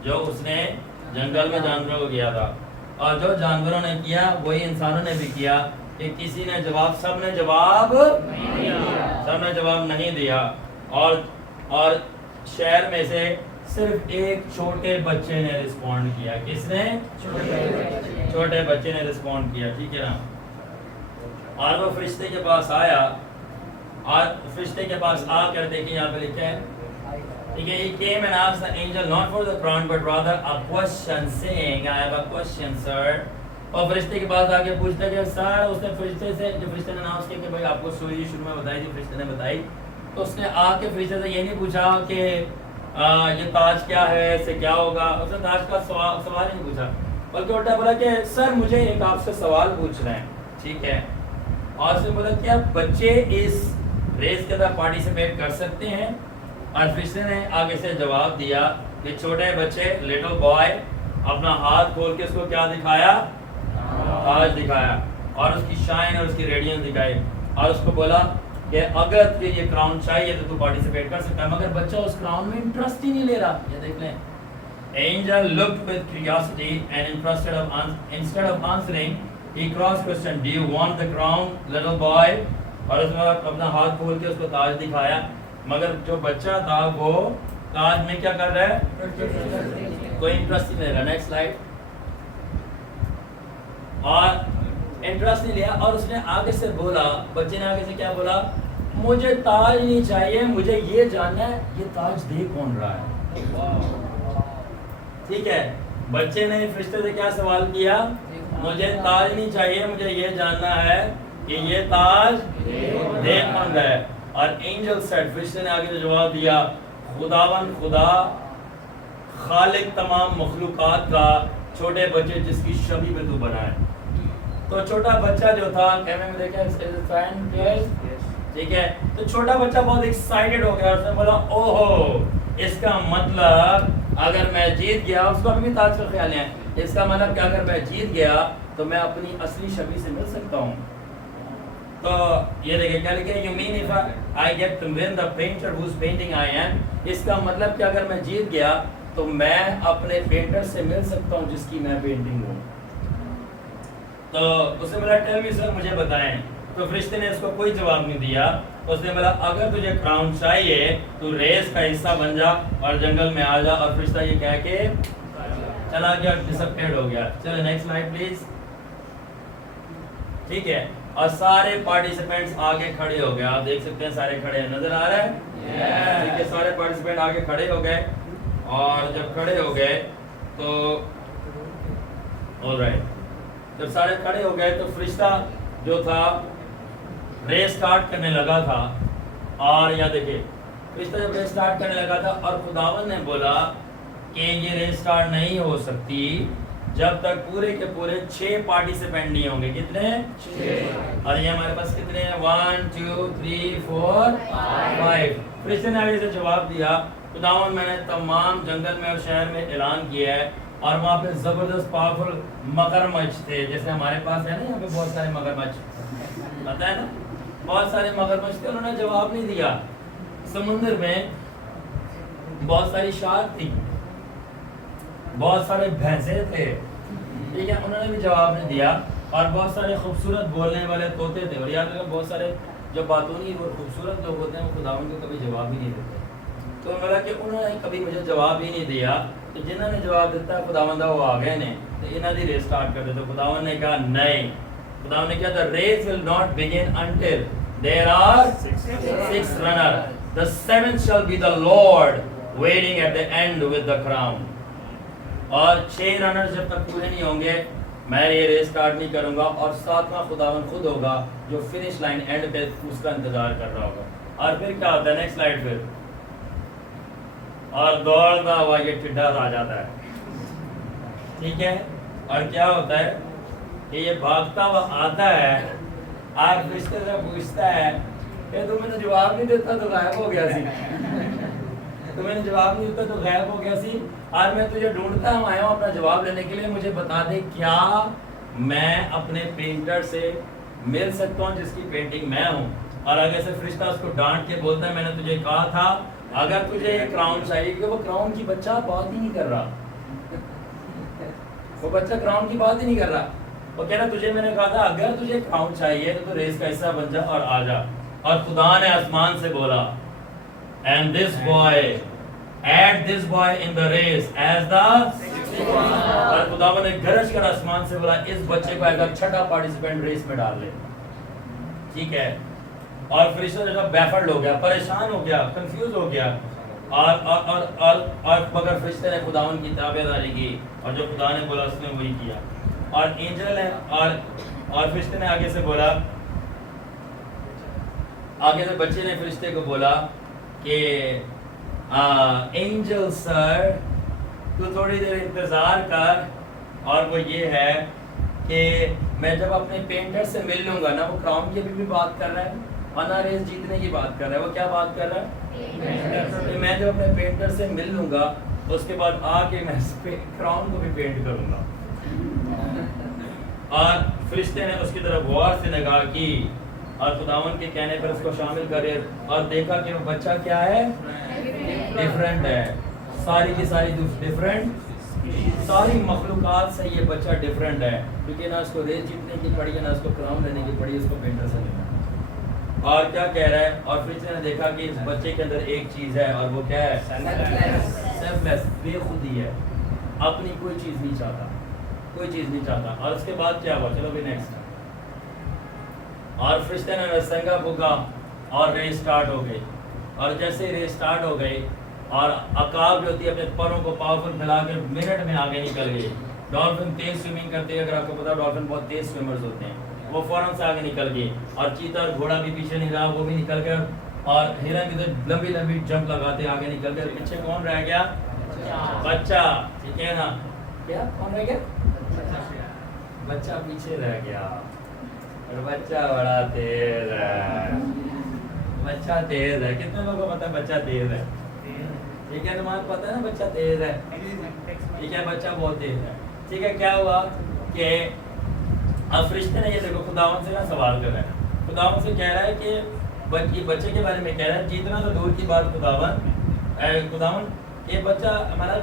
جو اس نے جنگل میں جانوروں کو کیا تھا, اور جو جانوروں نے کیا وہی انسانوں نے بھی کیا, کہ کسی نے جواب, سب نے جواب نہیں دیا. اور شہر میں سے صرف ایک چھوٹے بچے نے رسپونڈ کیا. کس نے؟ چھوٹے بچے نے رسپونڈ کیا. ٹھیک ہے نا, اور وہ فرشتے کے پاس آیا, اور فرشتے کے پاس آ کر دیکھیں یہاں پہ لکھا ہے, ٹھیک ہے, he came and asked the angel not for the crown but rather a question saying I have a question sir. اور فرشتے کے پاس آ کے پوچھتا کہ سر, اس نے فرشتے سے, جو فرشتے نے نام کیا کہ بھائی آپ کو سوئی شروع میں بتائی تھی, فرشتے نے بتائی, تو اس نے آ کے فرشتے سے یہ نہیں پوچھا کہ یہ تاج کیا ہے, اس سے کیا ہوگا, اس نے تاج کا سوال نہیں پوچھا, بلکہ الٹا بولا کہ سر مجھے ایک آپ سے سوال پوچھنا ہے. ٹھیک ہے, اور اس نے بولا کیا بچے اس ریس کے اندر پارٹیسپیٹ کر سکتے ہیں؟ اور فرشتے نے آگے سے جواب دیا کہ چھوٹے بچے, لٹل بوائے, اپنا ہاتھ کھول کے اس کو کیا دکھایا؟ تاج دکھایا, اور اس کی شائن اور اس کی ریڈینس دکھائی, اور اس کو بولا کہ اگر تجھے یہ کراؤن چاہیے تو پارٹیسپیٹ کر سکتا ہے. مگر بچہ اس کراؤن میں انٹرسٹ ہی نہیں لے رہا. یہ دیکھ لیں, angel looked with curiosity and instead of answering he cross questioned, do you want the crown little boy? اور اس نے اپنا ہاتھ کھول کے اس کو تاج دکھایا, مگر جو بچہ تھا وہ تاج میں کیا کر رہا ہے؟ کوئی انٹرسٹ نہیں لے رہا. Next slide. اور انٹرسٹ نہیں لیا, اور اس نے آگے سے بولا, بچے نے آگے سے کیا بولا؟ مجھے تاج نہیں چاہیے, مجھے یہ جاننا ہے یہ تاج دے کون رہا ہے. ٹھیک ہے, بچے نے فرشتے سے کیا سوال کیا؟ مجھے تاج نہیں چاہیے, مجھے یہ جاننا ہے کہ یہ تاج دے کون رہا ہے. اور اینجل سیڈ, فرشتے نے آگے سے جواب دیا, خداون خدا خالق تمام مخلوقات کا, چھوٹے بچے جس کی شبیہ میں تو بنا ہے. تو چھوٹا بچہ جو تھا, کیمرے میں دیکھیں, ٹھیک ہے, تو چھوٹا بچہ بہت ایکسائٹڈ ہو گیا, اس نے بولا اوہو, اس کا مطلب اگر میں جیت گیا, اس کو ابھی بھی تاج کا خیال ہے, اس کا مطلب کہ اگر میں جیت گیا تو میں اپنی اصلی شبیہ سے مل سکتا ہوں. تو یہ دیکھیں کیا لکھے, you mean if I get to win the painter whose painting I am, اس کا مطلب کہ اگر میں جیت گیا تو میں اپنے پینٹر سے مل سکتا ہوں جس کی میں پینٹنگ ہوں. تو اس نے بولا ٹیل می سر, مجھے بتائیں تو فرشتے نے اس کو کوئی جواب نہیں دیا. اس نے بولا اگر تجھے کراؤن چاہیے تو ریس کا حصہ بن جا اور جنگل میں آ جا. اور فرشتہ یہ کہہ کے چلا گیا اور ڈسپیئرڈ ہو گیا. چلو نیکسٹ سلائیڈ پلیز. ٹھیک ہے, اور سارے پارٹیسپینٹس آگے کھڑے ہو گئے. آپ دیکھ سکتے ہیں سارے کھڑے ہیں, نظر آ رہا ہے؟ ٹھیک ہے, سارے پارٹیسپینٹ آگے کھڑے ہو گئے. اور جب کھڑے ہو گئے تو آلرائٹ, جب سارے کھڑے ہو گئے تو فرشتہ جو تھا ریس سٹارٹ کرنے لگا تھا. اور یہاں دیکھیں فرشتہ جب ریس سٹارٹ کرنے لگا تھا اور خداوند نے بولا کہ یہ ریس سٹارٹ نہیں ہو سکتی جب تک پورے کے پورے 6 پارٹیسپینٹ نہیں ہوں گے. کتنے؟ 6. اور یہ ہمارے پاس کتنے ہیں؟ 1 2 3 4 5. فرشتے نے آگے سے جواب دیا خداوند میں نے تمام جنگل میں اور شہر میں اعلان کیا ہے اور وہاں پہ زبردست پاورفل مگرمچھ تھے, جیسے ہمارے پاس ہے نا یہاں پہ بہت سارے مگرمچھ, پتہ ہے نا بہت سارے مگرمچھ تھے. انہوں نے جواب نہیں دیا. سمندر میں بہت ساری شارک تھی, بہت سارے بھینسے تھے, ٹھیک ہے, انہوں نے بھی جواب نہیں دیا. اور بہت سارے خوبصورت بولنے والے طوطے تھے. اور یاد رکھو بہت سارے جو باتونی اور خوبصورت لوگ ہوتے ہیں وہ خداوند کو کبھی جواب ہی نہیں دیتے. تو بولا کہ انہوں نے کبھی مجھے جواب ہی نہیں دیا, تو جنہوں نے جواب دیتا خداوند وہ آ گئے نے تو انہوں نے ریس سٹارٹ کر دی. تو خداوند نے کہا نہیں, خداوند نے کہا the race will not begin until there are 6 runners. The 7th shall be the Lord waiting at the end with the crown. اور 6 رنرز جب تک پورے نہیں ہوں گے میں یہ ریس سٹارٹ نہیں کروں گا. اور 7واں خداوند خود ہوگا جو فنش لائن اینڈ پہ اس کا انتظار کر رہا ہوگا. اور پھر کیا ہوتا ہے نیکسٹ سلائیڈ پہ, اور دوڑتا ہوا یہ ٹھڈا آ جاتا ہے. ٹھیک ہے, اور کیا ہوتا ہے کہ یہ بھاگتا ہوا آتا ہے اور فرشتے سے پوچھتا ہے کہ تم نے جواب نہیں دیتا تو غائب ہو گیا سی, تمہیں نے جواب نہیں دیتا تو غائب ہو گیا سی, اور میں تجھے ڈھونڈتا ہوں آیا ہوں اپنا جواب لینے کے لیے. مجھے بتا دے کیا میں اپنے پینٹر سے مل سکتا ہوں جس کی پینٹنگ میں ہوں. اور آگے سے فرشتہ اس کو ڈانٹ کے بولتا ہے میں نے تجھے کہا تھا اگر تجھے یہ کراؤن چاہیے, کہ وہ کراؤن کی بچہ بات ہی نہیں کر رہا, وہ بچہ کراؤن کی بات ہی نہیں کر رہا. وہ کہہ رہا تجھے میں نے کہا تھا اگر تجھے کراؤن چاہیے تو ریس کا حصہ بن جا اور آ جا. اور خدا نے آسمان سے بولا and this boy add this boy in the race as the اور خداوند نے گرج کر آسمان سے بولا اس بچے کو اگر 6ٹھا پارٹیسپینٹ ریس میں ڈال لے. ٹھیک ہے, اور فرشتہ جو بیفرڈ ہو گیا, پریشان ہو گیا, کنفیوز ہو گیا. اور مگر فرشتے نے خداوند کی تابعداری کی اور جو خدا نے بولا اس نے وہی کیا. اور اینجل ہے اور فرشتے نے آگے سے بولا, آگے سے بچے نے فرشتے کو بولا کہ اینجل سر تو تھوڑی دیر انتظار کر. اور وہ یہ ہے کہ میں جب اپنے پینٹر سے مل لوں گا نا, وہ کراؤن کی بھی بات کر رہا ہے اور نہ ریس جیتنے کی بات کر رہا ہے. وہ کیا بات کر رہا ہے؟ میں جب اپنے پینٹر سے مل لوں گا اس کے بعد آ کے میں کراؤن کو بھی پینٹ کروں گا. اور فرشتے نے اس کی طرف غور سے نگاہ کی اور خداوند کے کہنے پر اس کو شامل کرے اور دیکھا کہ وہ بچہ کیا ہے, ڈیفرنٹ ہے. ساری کی ساری ڈیفرنٹ, ساری مخلوقات سے یہ بچہ ڈیفرنٹ ہے, کیونکہ نہ اس کو ریس جیتنے کی پڑی ہے نہ اس کو کراؤن لینے کی پڑی, اس کو پینٹر سے لینا. اور کیا کہہ رہا ہے, اور فرشتے نے دیکھا کہ اس بچے کے اندر ایک چیز ہے اور وہ کیا ہے, سیلف لیس, بے خودی ہے, اپنی کوئی چیز نہیں چاہتا, کوئی چیز نہیں چاہتا. اور اس کے بعد کیا ہوا, چلو بھی نیکسٹ. اور فرشتے نے رسنگا پھونکا اور ریس سٹارٹ ہو گئی. اور جیسے ریس سٹارٹ ہو گئی اور عقاب جو ہوتی ہے اپنے پروں کو پاورفل پھیلا کے منٹ میں آگے نکل گئی. ڈولفن تیز سوئمنگ کرتے ہیں, اگر آپ کو پتا ڈولفن بہت تیز سوئمرز ہوتے ہیں, وہ فوراً سے آگے نکل گئی. اور چیتا اور گھوڑا بھی پیچھے نہیں رہا, وہ بھی نکل گیا. اور ہرن بھی تو لمبی لمبی جمپ لگاتے آگے نکل گئے. پیچھے کون رہ گیا, بچہ. ٹھیک ہے نا, کیا کون رہ گیا, بچہ پیچھے رہ گیا. اور بچہ بڑا تیز ہے, بچہ تیز ہے. کتنے لوگوں کو پتا ہے بچہ تیز ہے؟ ٹھیک ہے, تمہیں پتا ہے نا بچہ تیز ہے. ٹھیک ہے, بچہ بہت تیز ہے. ٹھیک ہے, کیا ہوا کہ اب فرشتے نے یہ دیکھو خداوند سے نا سوال کر رہا ہے, خداوند سے کہہ رہا ہے کہ بچے کے بارے میں کہہ رہا ہے جیتنا تو دور کی بات خداوند یہ بچہ ہمارا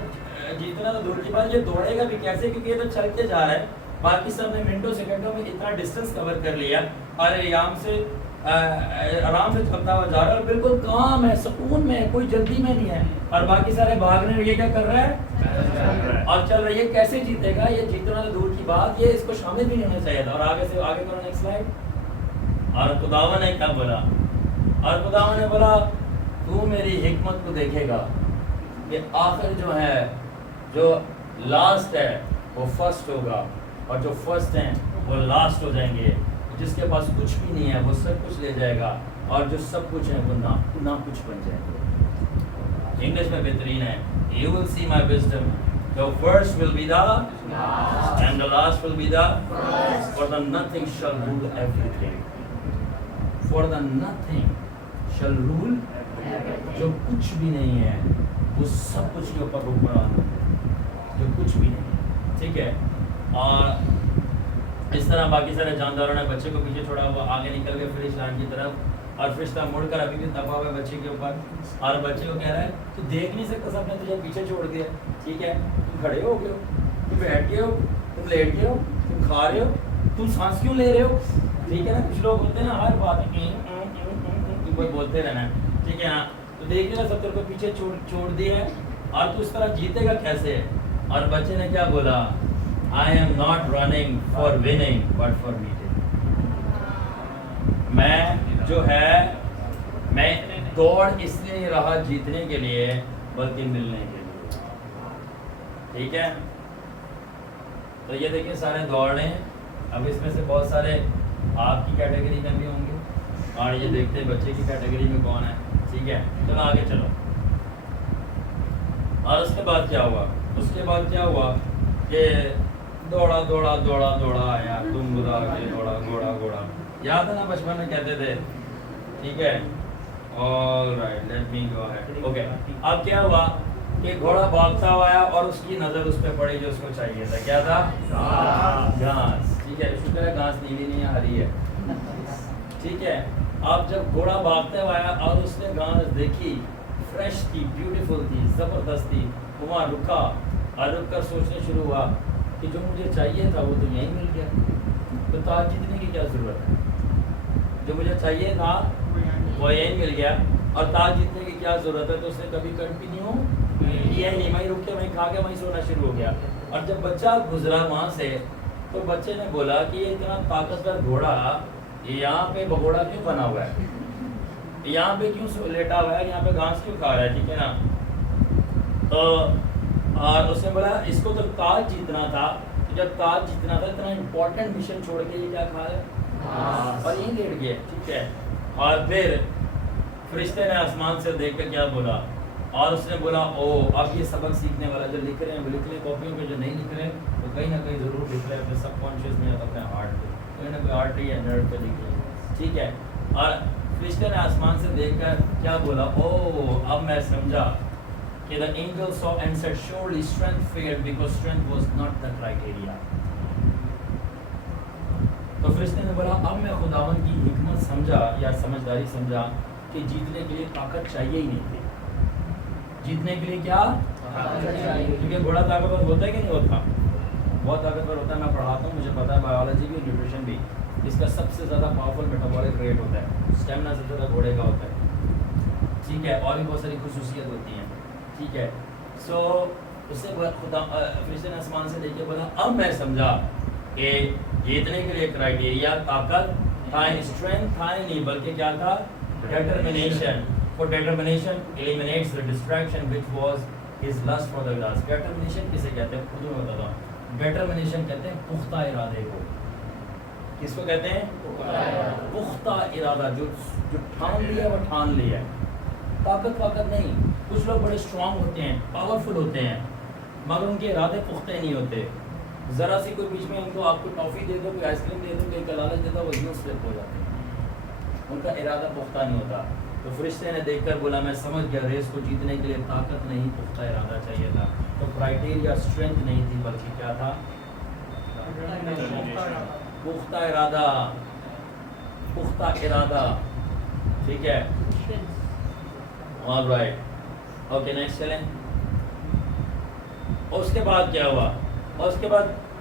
جیتنا تو دور کی بات, یہ دوڑے گا بھی کیسے, کیونکہ یہ تو چل کے جا رہا ہے. باقی سب نے منٹوں سیکنڈوں میں اتنا ڈسٹینس کور کر لیا اور آرام سے چلتا ہوا جا رہا ہے اور بالکل کام ہے، سکون میں ہے، کوئی جلدی میں نہیں ہے، اور باقی سارے بھاگنے، یہ کیا کر رہا ہے اور چل رہا ہے. یہ کیسے جیتے گا؟ یہ جیتنا تو دور کی بات، یہ اس کو شامل بھی نہیں ہونا چاہیے تھا. اور آگے کرو نیکسٹ سلائیڈ. اور خداوند نے کیا بولا؟ اور خداوند نے بولا تو میری حکمت کو دیکھے گا کہ آخر جو ہے، جو لاسٹ ہے وہ فرسٹ ہوگا، اور جو فرسٹ ہیں وہ لاسٹ ہو جائیں گے. جس کے پاس کچھ بھی نہیں ہے وہ سب کچھ لے جائے گا، اور جو سب کچھ ہے وہ نہ کچھ بن جائیں گے. انگلش میں بہترین ہے You will see my wisdom. The first will be the last, and the last will be the first. For the nothing shall rule everything. For the nothing shall rule everything. جو کچھ بھی نہیں ہے وہ سب کچھ کے اوپر حکمران ہے، جو کچھ بھی نہیں ہے. ٹھیک ہے. اور اس طرح باقی سارے جانداروں نے بچے کو پیچھے چھوڑا ہوا، آگے نکل گئے فرشتہ کی طرف، اور فرشتہ مڑ کر ابھی بھی دبا ہوا ہے بچے کے اوپر، اور بچے کو کہہ رہا ہے تو دیکھ نہیں سکتا، سب نے تجھے پیچھے چھوڑ دیا. ٹھیک ہے، تم کھڑے ہو گئے ہو، تم بیٹھ گئے ہو، تم لیٹ گئے ہو، تم کھا رہے ہو، تم سانس کیوں لے رہے ہو؟ ٹھیک ہے نا. کچھ لوگ ہوتے ہیں نا ہر بات میں بولتے رہنا ہے. ٹھیک ہے نا. تو دیکھ لینا سب تیرے کو پیچھے چھوڑ دیا ہے، اور تو اس طرح جیتے گا کیسے؟ اور بچے نے کیا بولا؟ I am not running for winning but for meeting. میں جو ہے میں دوڑ اس لیے نہیں رہا جیتنے کے لیے بلکہ ملنے کے لیے. ٹھیک ہے. تو یہ دیکھیں سارے دوڑ رہے ہیں. اب اس میں سے بہت سارے آپ کی کیٹیگری میں بھی ہوں گے، اور یہ دیکھتے ہیں بچے کی کیٹیگری میں کون ہے. ٹھیک ہے. چلو آگے چلو. اور اس کے بعد کیا ہوا کہ دوڑا آیا تم گدا کے گھوڑا. یاد ہے نا بچپن میں کہتے تھے. ٹھیک ہے. All right, let me go ahead. Okay. اب کیا ہوا کہ گھوڑا بھاگتا ہوا آیا اور اس کی نظر اس پہ پڑی جو اس کو چاہیے تھا. کیا تھا؟ گھاس. ٹھیک ہے. شکر ہے گھاس نیلی نہیں ہے، ہری ہے. ٹھیک ہے. اب جب گھوڑا بھاگتے ہوا آیا اور اس نے گھاس دیکھی، فریش تھی، بیوٹیفل تھی، زبردست تھی، وہاں رکا اور رک کر سوچنے شروع ہوا کہ جو مجھے چاہیے تھا وہ تو یہیں مل گیا، تو تاج جیتنے کی کیا ضرورت ہے؟ جو مجھے چاہیے تھا وہ یہیں مل گیا، اور تاج جیتنے کی کیا ضرورت ہے؟ تو اس نے کبھی کنٹینیو کیا ہی نہیں، وہیں رک کے وہیں کھا کے وہیں سونا شروع ہو گیا. اور جب بچہ گزرا وہاں سے تو بچے نے بولا کہ یہ اتنا طاقتور گھوڑا یہاں پہ بگوڑا کیوں بنا ہوا ہے، یہاں پہ کیوں لیٹا ہوا ہے، یہاں پہ گھاس کیوں کھا رہا ہے. ٹھیک ہے نا. تو اور اس نے بولا اس کو تو تاج جیتنا تھا، تو جب تاج جیتنا تھا اتنا امپورٹنٹ مشن چھوڑ کے یہ کیا کھا رہا ہے اور یہیں لیٹ گیا. ٹھیک ہے. اور پھر فرشتے نے آسمان سے دیکھ کر کیا بولا، اور اس نے بولا او اب یہ سبق سیکھنے والا جو لکھ رہے ہیں وہ لکھ لیں کاپیوں پہ، جو نہیں لکھ رہے وہ کہیں نہ کہیں ضرور لکھ رہے ہیں اپنے سب کانشیس میں، اپنے ہارٹ پہ کوئی نہ کوئی آرٹری یا نرو پہ لکھ رہے ہیں. ٹھیک ہے. اور فرشتے نے آسمان سے دیکھ کر کیا بولا، او اب میں سمجھا کہ the angel saw and said surely strength failed because strength was not the criteria. تو فرشتے نے بولا اب میں خداوند کی حکمت سمجھا یا سمجھداری سمجھا کہ جیتنے کے لیے طاقت چاہیے ہی نہیں تھی. جیتنے کے لیے کیا کیونکہ گھوڑا طاقتور ہوتا ہے کہ نہیں ہوتا؟ بہت طاقتور ہوتا ہے. میں پڑھاتا ہوں، مجھے پتا ہے بایولوجی بھی، نیوٹریشن بھی. اس کا سب سے زیادہ پاورفل میٹابولک ریٹ ہوتا ہے، اسٹیمنا سب سے زیادہ گھوڑے کا ہوتا ہے. ٹھیک ہے. اور بھی بہت ساری خصوصیت ہوتی ہیں. ٹھیک ہے. سو اس سے خدا فرشتے نے آسمان سے دیکھ کے بولا اب میں سمجھا کہ جیتنے کے لیے کرائٹیریا طاقت تھا، اسٹرینتھ تھا نہیں بلکہ کیا تھا؟ Determination. For determination eliminates the distraction which was his lust for the glass. Determination کسے کہتے ہیں؟ اردو میں بتاتا ہوں. Determination کہتے ہیں پختہ ارادے کو. کس کو کہتے ہیں؟ پختہ ارادہ. جو ٹھان لیا وہ ٹھان لیا ہے. طاقت نہیں. کچھ لوگ بڑے اسٹرانگ ہوتے ہیں، پاورفل ہوتے ہیں، مگر ان کے ارادے پختہ نہیں ہوتے. ذرا سی کوئی بیچ میں ان کو آپ کو ٹافی دے دو، کوئی آئس کریم دے دو، کوئی کا لالچ دے دو، وہ یوں سلپ ہو جاتے ہیں. ان کا ارادہ پختہ نہیں ہوتا. تو فرشتے نے دیکھ کر بولا میں سمجھ گیا ریس کو جیتنے کے لیے طاقت نہیں پختہ ارادہ چاہیے تھا. تو کرائٹیریا اسٹرینتھ نہیں تھی بلکہ کیا تھا؟ پختہ ارادہ. ٹھیک ہے. All right. اوکے نیکسٹ چلیں. اور اس کے بعد کیا ہوا؟ اور اس کے بعد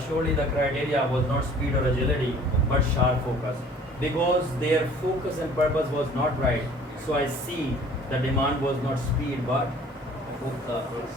surely the criteria was not speed or agility but sharp focus, because their focus and purpose was not right, so I see the demand was not speed but focus।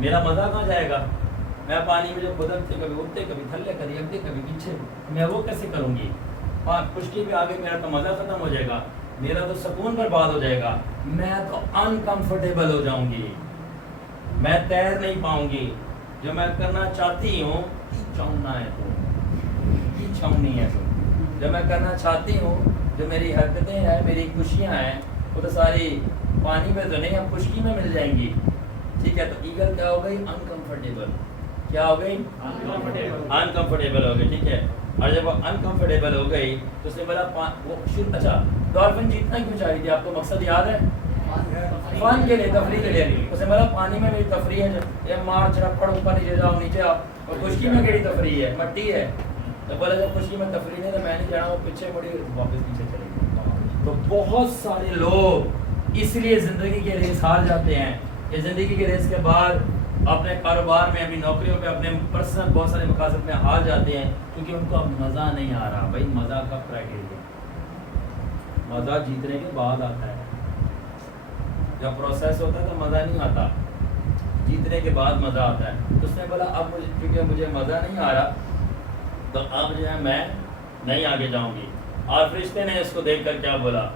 میرا مزہ کہاں جائے گا؟ میں پانی میں جو بدلتے کبھی اٹھتے کبھی تھلے کبھی اگتے کبھی پیچھے، میں وہ کیسے کروں گی؟ خشکی پہ آگے میرا تو مزہ ختم ہو جائے گا، میرا تو سکون برباد ہو جائے گا، میں تو انکمفرٹیبل ہو جاؤں گی، میں تیر نہیں پاؤں گی۔ جو میں کرنا چاہتی ہوں چاہنا ہے تو چھاؤنی ہے تو جو میں کرنا چاہتی ہوں، جو میری حرکتیں ہیں، میری خوشیاں ہیں، وہ تو ساری پانی میں تو نہیں، اب خشکی میں مل جائیں گی، ٹھیک ہے؟ تو ایگل کیا ہو گئی؟ انکمفرٹیبل۔ کیا ہو گئی؟ انکمفرٹیبل ہو گئی، ٹھیک ہے؟ اور جب وہ انکمفرٹیبل ہو گئی تو اس نے بولا وہ اچھا ڈالفن جیتنا کیوں چاہیے تھی؟ آپ کو مقصد یاد ہے؟ فن کے لیے، تفریح کے لیے۔ اس نے بولا پانی میں میری تفریح ہے، یہ مار چڑھ پڑ اوپر نیچے جاؤ نیچے آؤ، اور خشکی میں کیڑی تفریح ہے؟ مٹی ہے۔ تو بولا جب خشکی میں تفریح نہیں تو میں نہیں جانا، وہ پیچھے مڑی واپس پیچھے چلے گئی۔ تو بہت سارے لوگ اس لیے زندگی کے ریس ہار جاتے ہیں کہ زندگی کے ریس کے بعد اپنے کاروبار میں، اپنی نوکریوں پہ، اپنے پرسنل بہت سارے مقاصد میں ہار جاتے ہیں کیونکہ ان کو اب مزہ نہیں آ رہا۔ بھائی مزہ کب کرائیٹیریا؟ مزہ جیتنے کے بعد آتا ہے، جب پروسیس ہوتا ہے تو مزہ نہیں آتا، جیتنے کے بعد مزہ آتا ہے۔ تو اس نے بولا اب کیونکہ مجھے مزہ نہیں آ رہا تو اب جو ہے میں نہیں آگے جاؤں گی۔ اور فرشتے نے اس کو دیکھ کر کیا بولا؟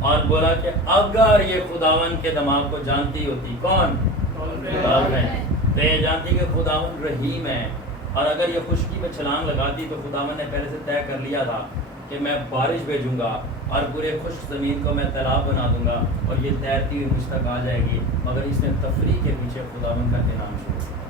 اور بولا کہ اگر یہ خداون کے دماغ کو جانتی ہوتی، کون؟ تو یہ جانتی کہ خداون رحیم ہے، اور اگر یہ خشکی میں چھلانگ لگاتی تو خداون نے پہلے سے طے کر لیا تھا کہ میں بارش بھیجوں گا اور پورے خشک زمین کو میں تالاب بنا دوں گا اور یہ تیرتی ہوئی مجھ تک آ جائے گی، مگر اس نے تفریح کے پیچھے خداون کا انعام شروع کیا۔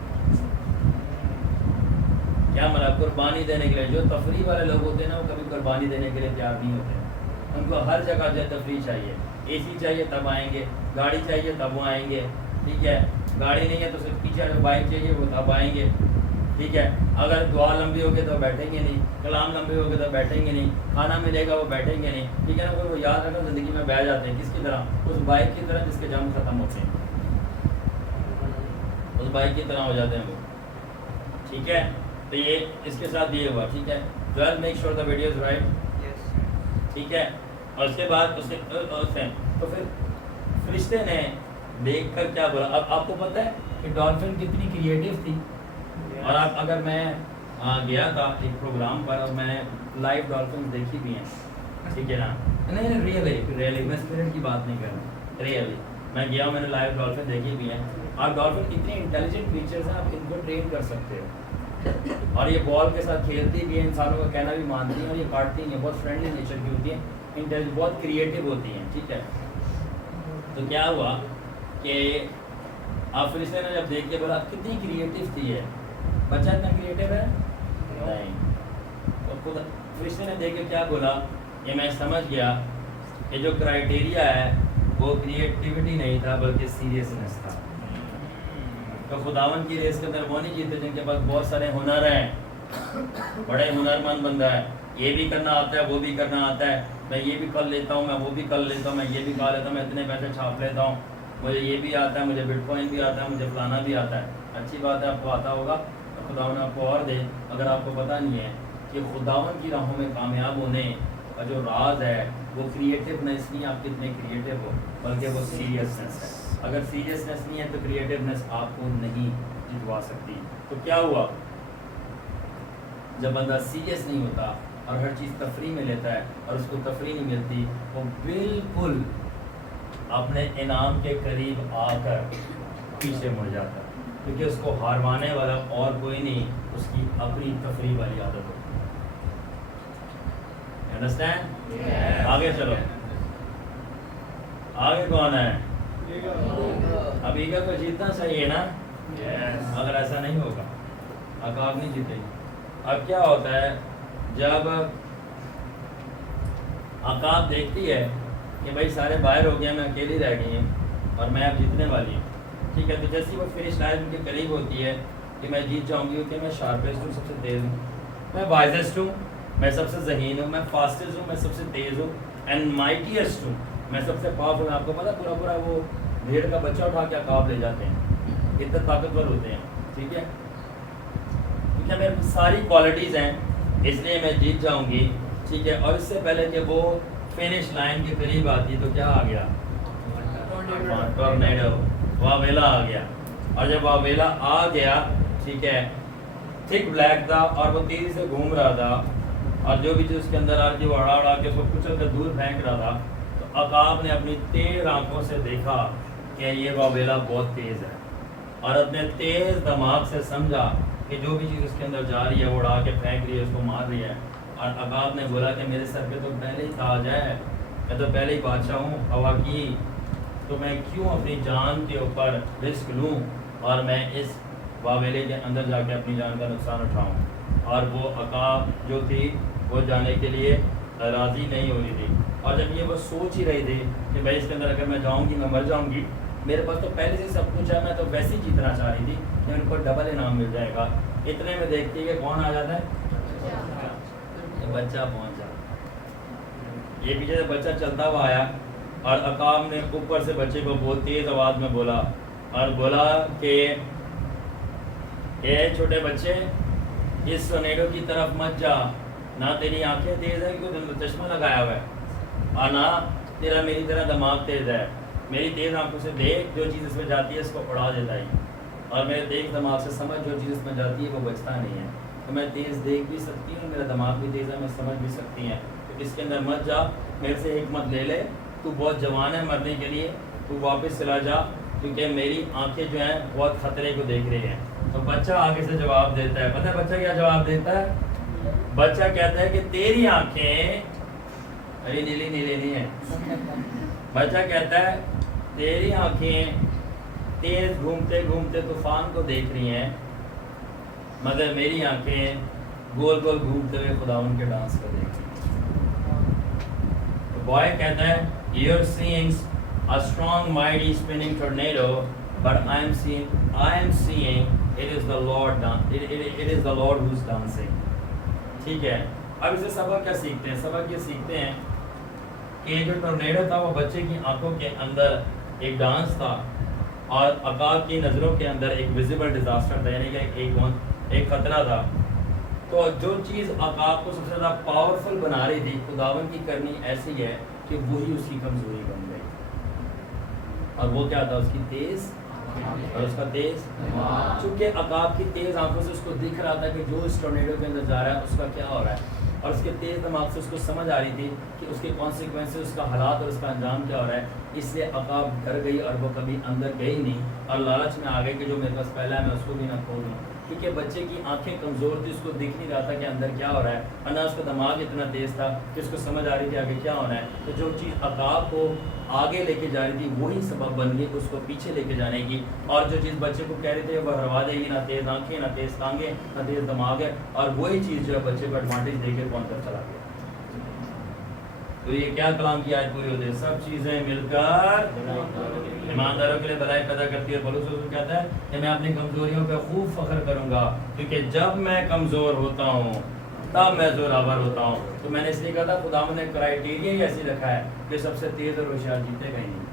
کیا مطلب؟ قربانی دینے کے لیے جو تفریح والے لوگ ہوتے ہیں نا، وہ کبھی قربانی دینے کے لیے تیار نہیں ہوتے، ان کو ہر جگہ جو تفریح چاہیے، اے سی چاہیے تب آئیں گے، گاڑی چاہیے تب وہ آئیں گے، ٹھیک ہے؟ گاڑی نہیں ہے تو صرف پیچھے جو بائک چاہیے وہ تب آئیں گے، ٹھیک ہے؟ اگر دعا لمبی ہوگی تو بیٹھیں گے نہیں، کلام لمبے ہوگے تو بیٹھیں گے نہیں، کھانا ملے گا وہ بیٹھیں گے نہیں، ٹھیک ہے نا؟ وہ یاد رکھنا زندگی میں بیٹھ جاتے ہیں، کس کی طرح؟ اس بائک کی طرح جس کے جم ختم ہوتے ہیں، اس بائک کی طرح ہو جاتے ہیں وہ، ٹھیک ہے؟ تو یہ اس کے ساتھ یہ ہوا، ٹھیک ہے؟ Well make sure the video is right, ٹھیک ہے؟ اور اس کے بعد اس نے تو پھر فرشتے نے دیکھ کر کیا بولا؟ اب آپ کو پتہ ہے کہ ڈالفن کتنی کریٹیو تھی، اور آپ اگر میں گیا تھا ایک پروگرام پر اور میں نے لائیو ڈالفن دیکھی بھی ہیں، ٹھیک ہے نا؟ نہیں ریئلی میں اسپرٹ کی بات نہیں کر رہا، ریئلی میں گیا ہوں، میں نے لائیو ڈالفن دیکھی بھی ہیں، اور ڈالفن اتنی انٹیلیجنٹ فیچرز ہیں، آپ ان کو ٹرین کر سکتے ہو، اور یہ بال کے ساتھ کھیلتی بھی ہیں، انسانوں کا کہنا بھی مانتی ہیں، اور یہ کاٹتی ہیں، بہت فرینڈلی نیچر کی ہوتی ہیں، بہت کریٹیو ہوتی ہیں، ٹھیک ہے؟ تو کیا ہوا کہ آپ فرشتے نے جب دیکھ کے بولا کتنی کریٹیو تھی ہے، بچہ اتنا کریٹیو ہے نہیں، تو خود فرشتے نے دیکھ کے کیا بولا کہ میں سمجھ گیا کہ جو کرائیٹیریا ہے وہ کریٹیوٹی نہیں تھا بلکہ سیریسنس تھا۔ تو خداون کی ریس کے اندر وہ نہیں جیتے جن کے پاس بہت سارے ہنر ہیں، بڑے ہنرمند بندہ ہے، یہ بھی کرنا آتا ہے وہ بھی کرنا آتا ہے، میں یہ بھی کر لیتا ہوں، میں وہ بھی کر لیتا ہوں، میں یہ بھی کھا لیتا ہوں، میں اتنے پیسے چھاپ لیتا ہوں، مجھے یہ بھی آتا ہے، مجھے بٹ کوائن بھی آتا ہے، مجھے فلانا بھی آتا ہے۔ اچھی بات ہے، آپ کو آتا ہوگا، خداون آپ کو اور دے۔ اگر آپ کو پتہ نہیں ہے کہ خداون کی راہوں میں کامیاب ہونے کا جو راز ہے وہ کریٹیونیس نہیں، آپ کتنے کریٹیو ہو، بلکہ وہ سیریسنس ہے۔ اگر سیریسنس نہیں ہے تو کریٹیونیس آپ کو نہیں جتوا سکتی۔ تو کیا ہوا؟ جب بندہ سیریس نہیں ہوتا اور ہر چیز تفریح میں لیتا ہے اور اس کو تفریح نہیں ملتی، وہ بالکل اپنے انعام کے قریب آ کر پیچھے مڑ جاتا ہے، کیونکہ اس کو ہاروانے والا اور کوئی نہیں، اس کی اپنی تفریح والی عادت ہوتی ہے۔ انڈرسٹینڈ؟ آگے چلو، آگے کون ہے؟ اب ایگل کو جیتنا چاہیے نا، اگر ایسا نہیں ہوگا عقاب نہیں جیتے گی۔ اب کیا ہوتا ہے جب عقاب دیکھتی ہے کہ بھائی سارے باہر ہو گئے، میں اکیلی رہ گئی ہوں اور میں اب جیتنے والی ہوں، ٹھیک ہے؟ تو جیسی وہ فنش لائن کے قریب ہوتی ہے کہ میں جیت جاؤں گی، کہ میں شارپسٹ ہوں، سب سے تیز ہوں، میں وائزسٹ ہوں، میں سب سے ذہین ہوں، میں فاسٹسٹ ہوں، میں سب سے تیز ہوں، اینڈ مائٹیسٹ ہوں، میں سب سے پاورفل ہوں۔ آپ کو پتا پورا وہ بھیڑ کا بچہ اٹھا کے عقاب لے جاتے ہیں، اتنے طاقتور ہوتے ہیں، ٹھیک ہے؟ کیونکہ میرے ساری کوالٹیز ہیں، اس لیے میں جیت جاؤں گی، ٹھیک ہے؟ اور اس سے پہلے کہ وہ فنش لائن کے قریب آتی تو کیا آ گیا؟ ٹورنیڈو، واویلا آ گیا، اور جب واویلا آ گیا ٹھیک ہے تھک بلیک تھا اور وہ تیزی سے گھوم رہا تھا اور جو بھی چیز اس کے اندر آ رہی وہ اڑا اڑا کے اس کو کچل کر دور پھینک رہا تھا، تو عقاب نے اپنی تیز آنکھوں سے دیکھا کہ یہ واویلا بہت تیز ہے اور اپنے تیز دماغ سے سمجھا کہ جو بھی چیز اس کے اندر جا رہی ہے وہ اڑا کے پھینک رہی ہے، اس کو مار رہی ہے. اور عقاب نے بولا کہ میرے سر پہ تو پہلے ہی تاج ہے، میں تو پہلے ہی بادشاہ ہوں ہوا کی، تو میں کیوں اپنی جان کے اوپر رسک لوں اور میں اس واویلے کے اندر جا کے اپنی جان کا نقصان اٹھاؤں. اور وہ عقاب جو تھی وہ جانے کے لیے راضی نہیں ہو رہی تھی. اور جب یہ وہ سوچ ہی رہی تھی کہ بھائی اس کے اندر اگر میں جاؤں گی میں مر جاؤں گی، میرے پاس تو پہلے سے سب کچھ ہے، میں تو ویسے ہی جیتنا چاہ رہی تھی کہ ان کو ڈبل انعام مل جائے گا. اتنے میں دیکھتی ہے کہ کون آ جاتا ہے، بچہ پہنچ جاتا. یہ پیچھے سے بچہ چلتا ہوا آیا اور عقاب نے اوپر سے بچے کو بہت تیز آواز میں بولا اور بولا کہ اے چھوٹے بچے اس ٹورنیڈو کی طرف مت جا، نہ تیری آنکھیں تیز ہیں کیونکہ چشمہ لگایا ہوا ہے اور نہ تیرا میری طرح دماغ تیز ہے. میری تیز آنکھوں سے دیکھ جو چیز اس میں جاتی ہے اس کو اڑا دیتا ہے، اور میرے تیز دماغ سے سمجھ جو چیز اس میں جاتی ہے وہ بچتا نہیں ہے. تو میں تیز دیکھ بھی سکتی ہوں، میرا دماغ بھی تیز ہے، میں سمجھ بھی سکتی ہیں. تو اس کے اندر مت جا، میرے سے حکمت لے لے، تو بہت جوان ہے مرنے کے لیے، تو واپس چلا جا کیونکہ میری آنکھیں جو ہیں بہت خطرے کو دیکھ رہی ہیں. تو بچہ آگے سے جواب دیتا ہے، پتہ ہے بچہ کیا جواب دیتا ہے؟ بچہ کہتا ہے کہ تیری آنکھیں ابھی نیلی نیلی نہیں ہے. بچہ کہتا ہے تیری آنکھیں تیز گھومتے گھومتے طوفان کو دیکھ رہی ہیں، مگر میری آنکھیں گول گول گھومتے ہوئے خداوند کے ڈانس کو دیکھ رہی ہیں. بوائے کہتا ہے you're seeing a strong mighty spinning tornado but I am seeing it is the Lord it is the Lord who's dancing. ٹھیک ہے. اب اسے سبق کیا سیکھتے ہیں؟ سبق یہ سیکھتے ہیں کہ جو ٹورنیڈو تھا وہ بچے کی آنکھوں کے اندر ایک ڈانس تھا اور عقاب کی نظروں کے اندر ایک ویزیبل ڈیزاسٹر تھا، یعنی کہ ایک خطرہ تھا. تو جو چیز عقاب کو سب سے زیادہ پاورفل بنا رہی تھی خداوند کی کرنی ایسی ہے کہ وہی اس کی کمزوری بن گئی. اور وہ کیا تھا؟ اس کی تیز اور اس کا تیز. چونکہ عقاب کی تیز آنکھوں سے اس کو دکھ رہا تھا کہ جو اس ٹورنیڈو کے اندر جا رہا ہے اس کا کیا ہو رہا ہے، اور اس کے تیز دماغ سے اس کو سمجھ آ رہی تھی کہ اس کے کانسیکوینسز، اس کا حالات اور اس کا انجام کیا ہو رہا ہے. اس لیے عقاب ڈر گئی اور وہ کبھی اندر گئی نہیں اور لالچ میں آ گئی کہ جو میرے پاس پہلا ہے میں اس کو بھی نہ کھو دوں. کیونکہ بچے کی آنکھیں کمزور تھی، اس کو دکھ نہیں رہا تھا کہ اندر کیا ہو رہا ہے، اور نہ اس کا دماغ اتنا تیز تھا کہ اس کو سمجھ آ رہی تھی آگے کیا ہونا ہے. تو جو چیز عقاب کو آگے لے کے جا رہی تھی وہی سبب بن گئی اس کو پیچھے لے کے جانے کی. اور جو چیز بچے کو کہہ رہے تھے وہ ہروا دے گی، نہ تیز آنکھیں نہ تیز ٹانگیں نہ تیز دماغ ہے، اور وہی چیز جو ہے بچے کو ایڈوانٹیج دے کے کون کر چلا گیا. تو یہ کیا کلام کی آیت پوری ہوتی ہے؟ سب چیزیں مل کر ایمانداروں کے لیے بھلائی پیدا کرتی ہے. پولس رسول کہتا ہے کہ میں اپنی کمزوریوں پہ خوب فخر کروں گا کیونکہ جب میں کمزور ہوتا ہوں تب میں زورآور ہوتا ہوں. تو میں نے اس لیے کہا تھا خداوند نے کرائیٹیریا ہی ایسی رکھا ہے کہ سب سے تیز اور ہوشیار جیتے گا ہی نہیں،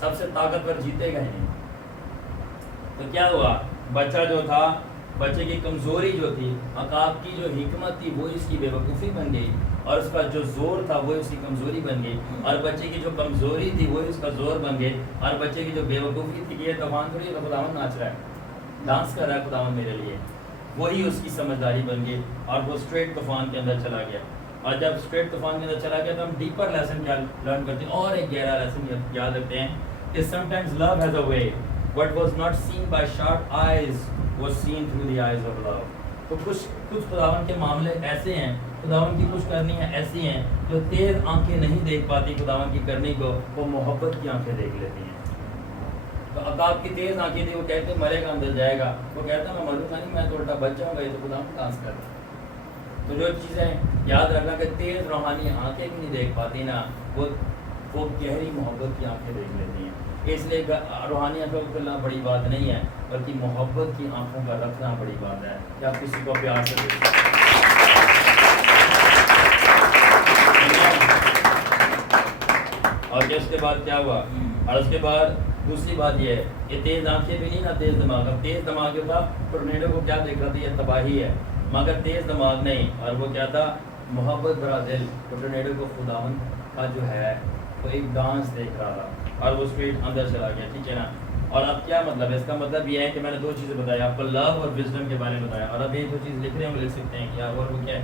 سب سے طاقتور جیتے گا ہی نہیں. تو کیا ہوا؟ بچہ جو تھا، بچے کی کمزوری جو تھی، عقاب کی جو حکمت تھی وہ اس کی بے وقوفی بن گئی، اور اس کا جو زور تھا وہ اس کی کمزوری بن گئی، اور بچے کی جو کمزوری تھی وہ اس کا زور بن گئی، اور بچے کی جو بے وقوفی تھی کہ یہ طوفان تھوڑی ہے، خداوند ناچ رہا ہے، ڈانس کر رہا ہے خداوند میرے لیے، وہی اس کی سمجھداری بن گئی اور وہ اسٹریٹ طوفان کے اندر چلا گیا. اور جب اسٹریٹ طوفان کے اندر چلا گیا تو ہم ڈیپر لیسن کیا لرن کرتے ہیں، اور ایک گہرا لیسن یاد رکھتے ہیں کہ sometimes love has a way what was not seen by sharp eyes was seen through the eyes of love. تو کچھ خداوند کے معاملے ایسے ہیں، خداوند کی کچھ کرنیاں ایسی ہیں جو تیز آنکھیں نہیں دیکھ پاتی خداوند کی کرنی کو، وہ محبت کی آنکھیں دیکھ لیتی ہیں. تو عقاب کی تیز آنکھیں تھی، وہ کہتے مرے گا اندر جائے گا، وہ کہتا میں مروں گا نہیں، میں تو الٹا بچ جاؤں گا، یہ تو خداوند ڈانس کر رہا ہے. تو جو چیزیں یاد رکھنا کہ تیز روحانی آنکھیں بھی نہیں دیکھ پاتی نا، وہ گہری محبت کی آنکھیں دیکھ لیتی ہیں. اس لیے روحانی آنکھوں کو کھلنا بڑی بات نہیں ہے، بلکہ محبت کی آنکھوں کا رکھنا بڑی بات ہے کہ آپ کسی کو پیار سے دیکھیں. اور اس کے بعد کیا ہوا؟ اور اس کے بعد دوسری بات یہ ہے کہ تیز آنکھیں بھی نہیں نہ تیز دماغ. اب تیز دماغ جو تھا ٹورنیڈو کو کیا دیکھ رہا تھا، یہ تباہی ہے، مگر تیز دماغ نہیں. اور وہ کیا تھا؟ محبت بھرا دل. ٹورنیڈو کو خداوند کا جو ہے وہ ایک ڈانس دیکھ رہا تھا اور وہ اسٹریٹ اندر چلا گیا. ٹھیک ہے نا. اور اب کیا مطلب ہے اس کا؟ مطلب یہ ہے کہ میں نے دو چیزیں بتائی آپ کو، لو اور وزڈم کے بارے میں بتایا، اور اب یہ جو چیز لکھ رہے ہیں وہ لکھ سکتے ہیں کہ یار اور وہ کیا ہے؟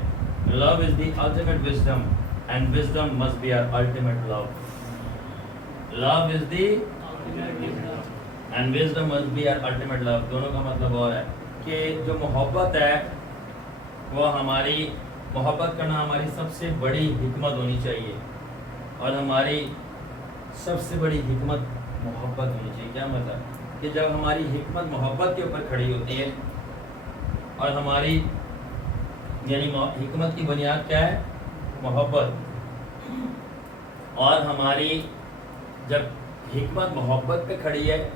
Love is the ultimate wisdom and wisdom must be our ultimate love. Love is the and wisdom must be our ultimate love. دونوں کا مطلب اور ہے کہ جو محبت ہے وہ ہماری محبت کرنا ہماری سب سے بڑی حکمت ہونی چاہیے، اور ہماری سب سے بڑی حکمت محبت ہونی چاہیے. کیا مطلب؟ کہ جب ہماری حکمت محبت کے اوپر کھڑی ہوتی ہے، اور ہماری یعنی حکمت کی بنیاد کیا ہے؟ محبت. اور ہماری جب حکمت محبت پہ کھڑی ہے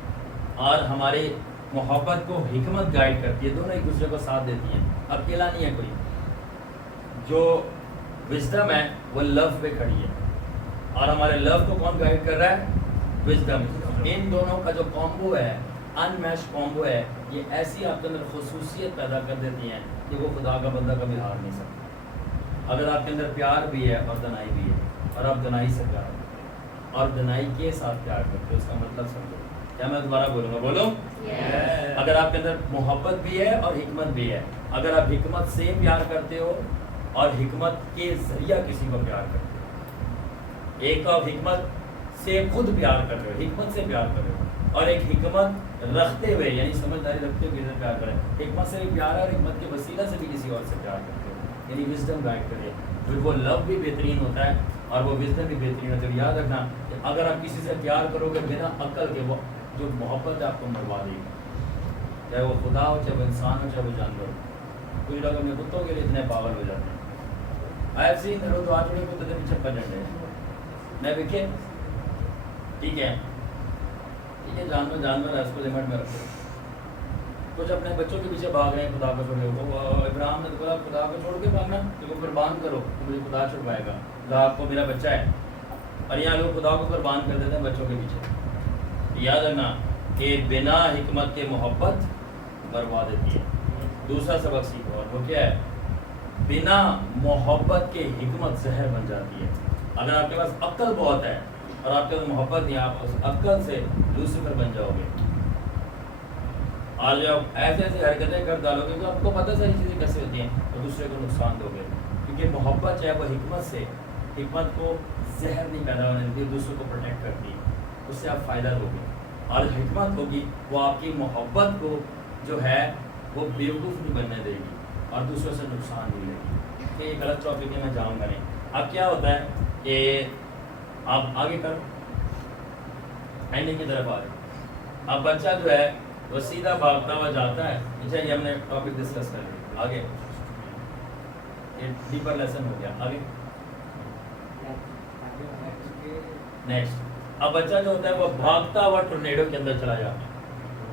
اور ہماری محبت کو حکمت گائیڈ کرتی ہے، دونوں ایک دوسرے کو ساتھ دیتی ہیں، اکیلا نہیں ہے کوئی. جو وزڈم ہے وہ لو پہ کھڑی ہے، اور ہمارے لو کو کون گائیڈ کر رہا ہے؟ وزڈم. ان دونوں کا جو کامبو ہے، ان میچ کامبو ہے، یہ ایسی آپ کے اندر خصوصیت پیدا کر دیتی ہیں کہ وہ خدا کا بندہ کبھی ہار نہیں سکتا. اگر آپ کے اندر پیار بھی ہے اور دنائی بھی ہے، اور آپ دنائی سے پیار کرتے اور دنائی کے ساتھ پیار کرتے ہو، اس کا مطلب سمجھو. کیا میں دوبارہ بولوں گا؟ بولو. اگر آپ کے اندر محبت بھی ہے اور حکمت بھی ہے، اگر آپ حکمت سے پیار کرتے ہو اور حکمت کے ذریعہ کسی کو پیار کرتے ہو، ایک تو آپ حکمت سے خود پیار کر رہے ہو، حکمت سے پیار کر رہے ہو، اور ایک حکمت رکھتے ہوئے یعنی سمجھداری رکھتے ہوئے پیار کرے. حکمت سے بھی پیار ہے اور حکمت کے وسیلہ سے بھی کسی اور سے پیار کرتے ہو، یعنی وزڈم گائیڈ کرے. پھر وہ لو بھی بہترین ہوتا ہے اور وہ وزڈم بھی بہترین ہوتا ہے. یاد رکھنا کہ اگر آپ کسی سے پیار کرو گے بنا عقل کے، وہ جو محبت ہے آپ کو مروا دے گی، چاہے وہ خدا ہو، چاہے وہ انسان ہو، چاہے وہ جانور ہو. کچھ لوگ اپنے کتوں کے لیے اتنے پاگل ہو جاتے ہیں. آئی ہیو سین تو آج بھی کتے کے پیچھے پجٹ ہے میں دیکھے. ٹھیک ہے جانور ہے، اس کو لمٹ میں رکھو. کچھ اپنے بچوں کے پیچھے بھاگ رہے ہیں خدا کو چھوڑ کے. ابراہیم نے بولا خدا کو چھوڑ کے بھاگنا، تو قربان کرو تو مجھے خدا چھڑوائے گا، خدا آپ کو میرا بچہ ہے. اور یہاں لوگ خدا کو قربان کر دیتے ہیں بچوں کے پیچھے. یاد رکھنا کہ بنا حکمت کے محبت بروا دیتی ہے. دوسرا سبق سیکھو، اور وہ کیا ہے؟ بنا محبت کے حکمت زہر بن جاتی ہے. اگر آپ کے پاس عقل بہت ہے اور آپ کے محبت نہیں، آپ اس عقل سے لوسیفر بن جاؤ گے. اور جب ایسے ایسی حرکتیں کر ڈالو گے تو آپ کو پتہ ساری چیزیں کیسے ہوتی ہیں، تو دوسرے کو نقصان دو گے. کیونکہ محبت چاہے وہ حکمت سے، حکمت کو زہر نہیں پیدا ہونے دیتی، دوسروں کو پروٹیکٹ کرتی ہے، اس سے آپ فائدہ دو گے. اور حکمت ہوگی وہ آپ کی محبت کو جو ہے وہ بیوقوف نہیں بننے دے گی اور دوسروں سے نقصان نہیں لے گی. کہ یہ غلط ٹاپک ہے، میں جاؤں گا نہیں. اب کیا ہوتا ہے کہ آپ آگے کرو، اینڈنگ کی طرف آ رہے. اب بچہ جو ہے وہ سیدھا بھاگتا ہوا جاتا ہے. اچھا یہ ہم نے ٹاپک ڈسکس کر لیا. آگے یہ ڈیپر لیسن ہو گیا. آگے نیکسٹ. اب بچہ جو ہوتا ہے وہ بھاگتا ہوا ٹورنیڈو کے اندر چلا جاتا ہے،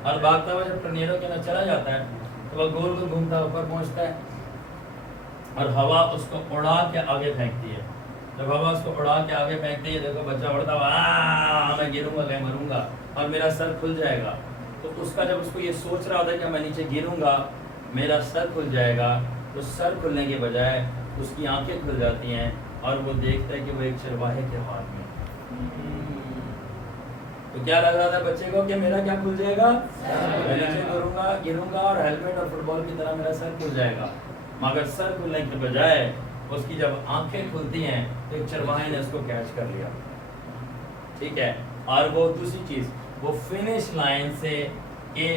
اور بھاگتا ہوا جب ٹورنیڈو کے اندر چلا جاتا ہے تو وہ گول گول گھومتا اوپر پہنچتا ہے، اور ہوا اس کو اڑا کے آگے پھینکتی ہے. جب ہوا اس کو اڑا کے آگے پھینکتی ہے، دیکھو بچہ اڑتا ہوا میں گروں گا، میں مروں گا اور میرا سر کھل جائے گا. تو اس کا جب اس کو یہ سوچ رہا ہوتا ہے کہ میں نیچے گروں گا میرا سر کھل جائے گا، تو سر کھلنے کے بجائے اس کی آنکھیں کھل جاتی ہیں اور وہ دیکھتا ہے کہ وہ ایک چرواہے کے ہاتھ میں. تو کیا لگ رہا تھا بچے کو کہ میرا کیا کھل جائے گا؟ میں نیچے گروں گا اور ہیلمٹ اور فٹ بال کی طرح میرا سر کھل جائے گا. مگر سر کھلنے کے بجائے اس کی جب آنکھیں کھلتی ہیں تو ایک چرواہے نے اس کو کیچ کر لیا. ٹھیک ہے. اور وہ دوسری چیز، وہ فنش لائن سے کے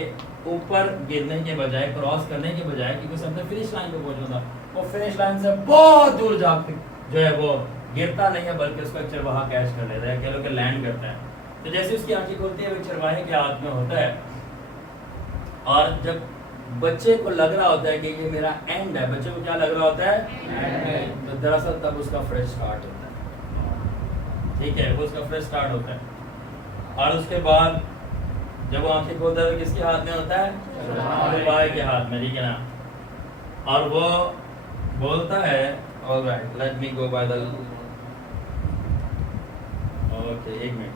اوپر گرنے کے بجائے، کراس کرنے کے بجائے، کیونکہ اسے اپنے فنش لائن پہ پہنچنا تھا، وہ فنش لائن سے بہت دور جا کے جو ہے وہ گرتا نہیں ہے بلکہ اس کو ایک چرواہا کیچ کر لیتا ہے، کہہ لو کہ لینڈ کرتا ہے. تو جیسے اس کی آنکھیں کھلتی ہے وہ چرواہے کے ہاتھ میں ہوتا ہے. اور جب بچے کو لگ رہا ہوتا ہے کہ یہ میرا اینڈ ہے، بچے کو کیا لگ رہا ہوتا ہے؟ تو دراصل تب اس کا فریش سٹارٹ ہوتا ہے. ٹھیک ہے، وہ اس کا فریش سٹارٹ ہوتا ہے. اور اس کے بعد جب وہ آنکھیں کھولتا ہے کس کے ہاتھ میں ہوتا ہے؟ چرواہے کے ہاتھ میں. ٹھیک ہے نا. اور وہ بولتا ہے alright let me go by the okay ایک منٹ.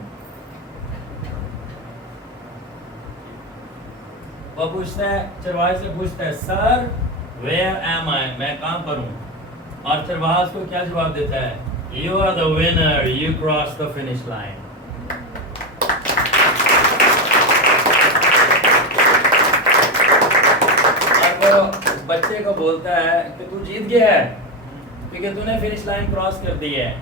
وہ پوچھتا ہے، چرواہے سے پوچھتا ہے سر where am I، میں کہاں پر ہوں؟ اور چرواہا اس کو کیا جواب دیتا ہے؟ You are the winner, you crossed the finish line. بچے کو بولتا ہے کہ تو جیت گیا ہے کیونکہ تو نے فنش لائن کراس کر دی ہے،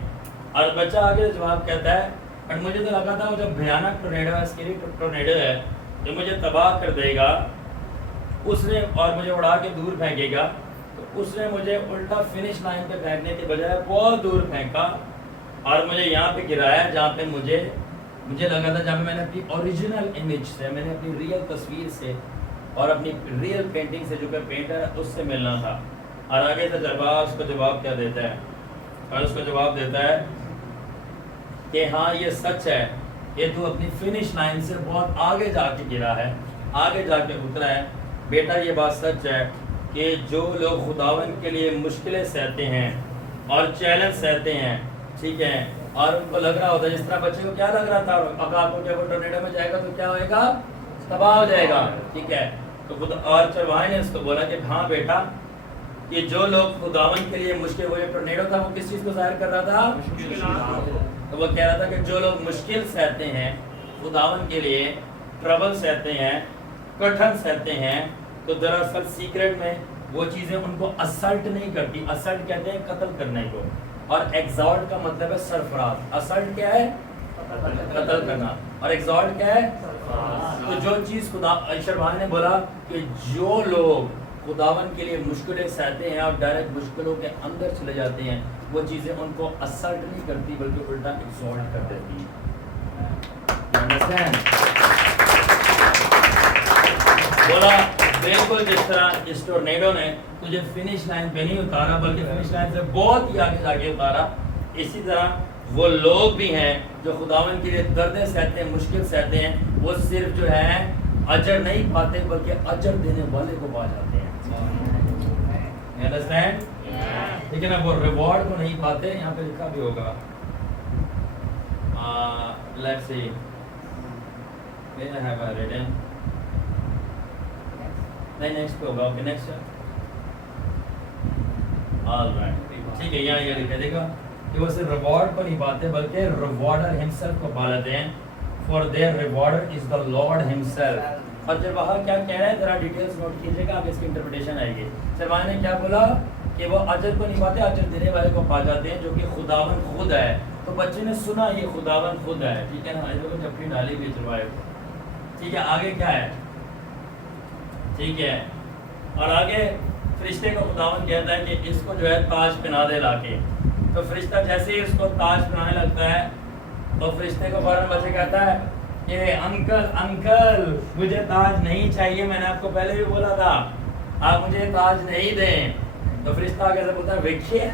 اور بچہ آگے جواب کہتا ہے اور مجھے تو لگا تھا وہ جو بھیانک ٹورنیڈو ہے، اسکیری ٹورنیڈو ہے جو مجھے تباہ کر دے گا، اس نے اور مجھے اڑا کے دور پھینکے گا، تو اس نے مجھے الٹا فنش لائن پہ پھینکنے کے بجائے بہت دور پھینکا اور مجھے یہاں پہ گرایا جہاں پہ مجھے لگا تھا، جہاں پہ میں نے اپنی اوریجنل امیج سے، میں نے اپنی ریئل تصویر سے اور اپنی ریئل پینٹنگ سے جو کہ پینٹر ہے اس سے ملنا تھا۔ اور آگے سے تجربہ اس کو جواب کیا دیتا ہے، اور اس کو جواب دیتا ہے کہ ہاں یہ سچ ہے کہ تو اپنی فنش لائن سے بہت آگے جا کے گرا ہے، آگے جا کے اترا ہے، بیٹا یہ بات سچ ہے کہ جو لوگ خداوند کے لیے مشکلیں سہتے ہیں اور چیلنج سہتے ہیں، ٹھیک ہے، اور ان کو لگ رہا ہوتا ہے جس طرح بچے کو کیا لگ رہا تھا اکاب کو کہ وہ ٹورنیڈو میں جائے گا تو کیا ہوئے گا، تباہ ہو جائے گا، ٹھیک ہے، تو خود اور چرواہے نے اس کو بولا کہ ہاں بیٹا کہ جو لوگ خداوند کے لیے مشکل، وہ جو ٹورنیڈو تھا وہ کس چیز کو ظاہر کر رہا تھا، تو وہ کہہ رہا تھا کہ جو لوگ مشکل سہتے ہیں خداوند کے لیے، ٹربل سہتے ہیں، کٹھن سہتے ہیں، تو دراصل سیکرٹ میں وہ چیزیں ان کو اسلٹ نہیں کرتی۔ اسلٹ کہتے ہیں قتل کرنے کو، اور ایگزالٹ کا مطلب ہے سرفراز۔ اسلٹ کیا ہے؟ قتل کرنا، اور ایگزالٹ کیا ہے؟ تو جو چیز خدا عائشہ بھائی نے بولا کہ جو لوگ خداوند کے لیے مشکلیں سہتے ہیں اور ڈائریکٹ مشکلوں کے اندر چلے جاتے ہیں، وہ چیزیں ان کو اسلٹ نہیں کرتی بلکہ الٹا ایگزالٹ کر دیتی ہیں۔ بولا بالکل جس طرح اس ٹورنیڈو نے تجھے فنش لائن پہ نہیں اتارا بلکہ فنش لائن سے بہت ہی آگے جا کے اتارا، اسی طرح وہ لوگ بھی ہیں جو خداوند کے لیے دردیں سہتے ہیں، مشکل سہتے ہیں، وہ صرف جو ہے اجر نہیں پاتے بلکہ اجر دینے والے کو پا جاتے ہیں۔ انڈرسٹینڈ؟ لیکن اب وہ ریوارڈ کو نہیں پاتے، یہاں پہ لکھا بھی ہوگا، let's see may I have a written نہیں نیکسٹ پہ ہوگا، اوکے نیکسٹ آل رائٹ، ٹھیک ہے، یہاں یہ لکھا دے گا کہ وہ صرف ریوارڈ کو نہیں پاتے بلکہ ریوارڈر ہمسیلف کو پا لیتے ہیں، for their rewarder is the lord himself. اور جب وہاں کیا کہہ رہا ہے ذرا ڈیٹیلز نوٹ کیجئے گا، آپ اس کی انٹرپریٹیشن آئے گی۔ سرمایہ نے کیا بولا کہ وہ اجر کو نہیں پاتے، اجر دینے والے کو پا جاتے ہیں جو کہ خداوند خود ہے۔ تو بچے نے سنا یہ خداوند خود ہے، ٹھیک ہے نا، اس کو جب بھی ڈالی ہوئی چلوائے، ٹھیک ہے، آگے کیا ہے، ٹھیک ہے، اور آگے فرشتے کو خداوند کہتا ہے کہ اس کو جو ہے تاج پہنا دے لا کے۔ تو فرشتہ جیسے ہی اس کو تاج پہنانے لگتا ہے تو فرشتے کو فوراً بچے کہتا ہے کہ انکل انکل مجھے تاج نہیں چاہیے، میں نے آپ کو پہلے بھی بولا تھا آپ مجھے تاج نہیں دیں۔ تو فرشتہ آگے سے بولتا ہے ویکھیے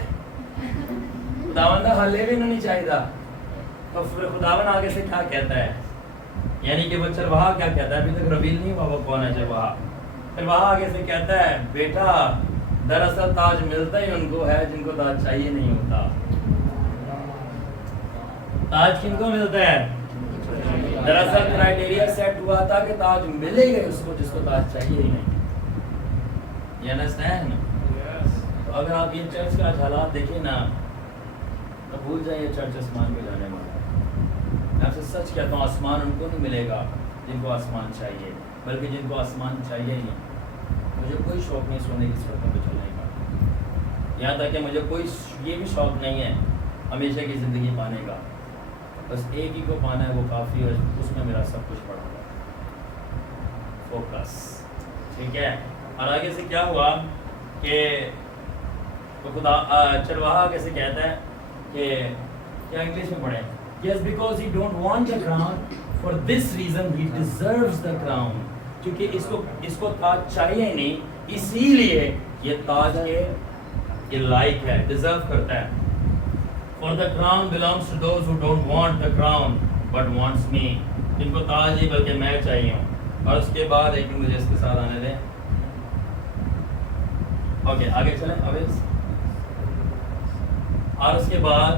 خداوند حلے بھی نہیں چاہیے تھا۔ تو پھر خداوند آگے سے کیا کہتا ہے، یعنی کہ وہ چرواہا کیا کہتا ہے، ابھی تک ریویل نہیں ہوا وہ کون ہے چرواہا۔ پھر وہاں آگے سے کہتا ہے بیٹا دراصل تاج ملتا ہی ان کو ہے جن کو تاج چاہیے نہیں ہوتا۔ تاج کن کو ملتا ہے؟ دراصل کرائیٹیریا سیٹ ہوا تھا کہ تاج ملے گا اس کو جس کو تاج چاہیے ہی نہیں۔ You understand؟ تو اگر آپ یہ چرچ کا حالات دیکھیں نا تو بھول جائیں چرچ آسمان پہ جانے والا۔ میں آپ سے سچ کہتا ہوں آسمان ان کو نہیں ملے گا جن کو آسمان چاہیے، بلکہ جن کو آسمان چاہیے ہی نہیں۔ مجھے کوئی شوق نہیں سونے کی سڑکوں پہ چلنے کا، یہاں تک کہ مجھے کوئی یہ بھی شوق نہیں ہے ہمیشہ کی زندگی پانے کا، بس ایک ہی کو پانا ہے، وہ کافی ہے، اس میں میرا سب کچھ پڑا ہوا ہے، فوکس، ٹھیک ہے۔ اور آگے سے کیا ہوا کہ خدا چرواہا آگے سے کہتا ہے کہ کیا انگلش میں پڑھیں، yes because he don't want the crown for this reason he deserves the crown، کیونکہ اس کو تاج چاہیے ہی نہیں اسی لیے یہ تاج کے لائق ہے، ڈیزرو کرتا ہے۔ for the crown belongs to those who don't want the crown but wants me، جن کو تاج نہیں بلکہ میں چاہیے ہوں۔ اور اس کے بعد ایک مجھے اس کے ساتھ آنے دیں، اوکے آگے چلیں اویس۔ اور اس کے بعد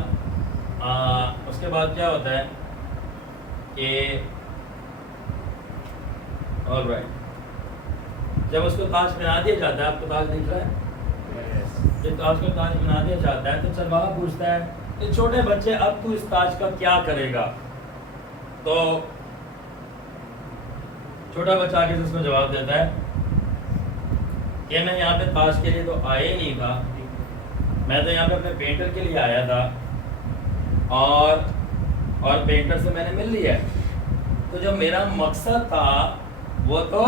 کیا ہوتا ہے کہ آل رائٹ، جب اس کو تاج پہنا دیا جاتا ہے، آپ کو تاج دکھ رہا ہے، جب تاج کو تاج پہنا دیا جاتا ہے تو چرواہا پوچھتا ہے کہ چھوٹے بچے اب تو اس تاج کا کیا کرے گا؟ تو چھوٹا بچہ آگے سے اس کو جواب دیتا ہے کہ میں یہاں پہ تاج کے لیے تو آیا ہی نہیں تھا، میں تو یہاں پہ اپنے پینٹر کے لیے آیا تھا اور پینٹر سے میں نے مل لیا ہے، تو جو میرا مقصد تھا وہ تو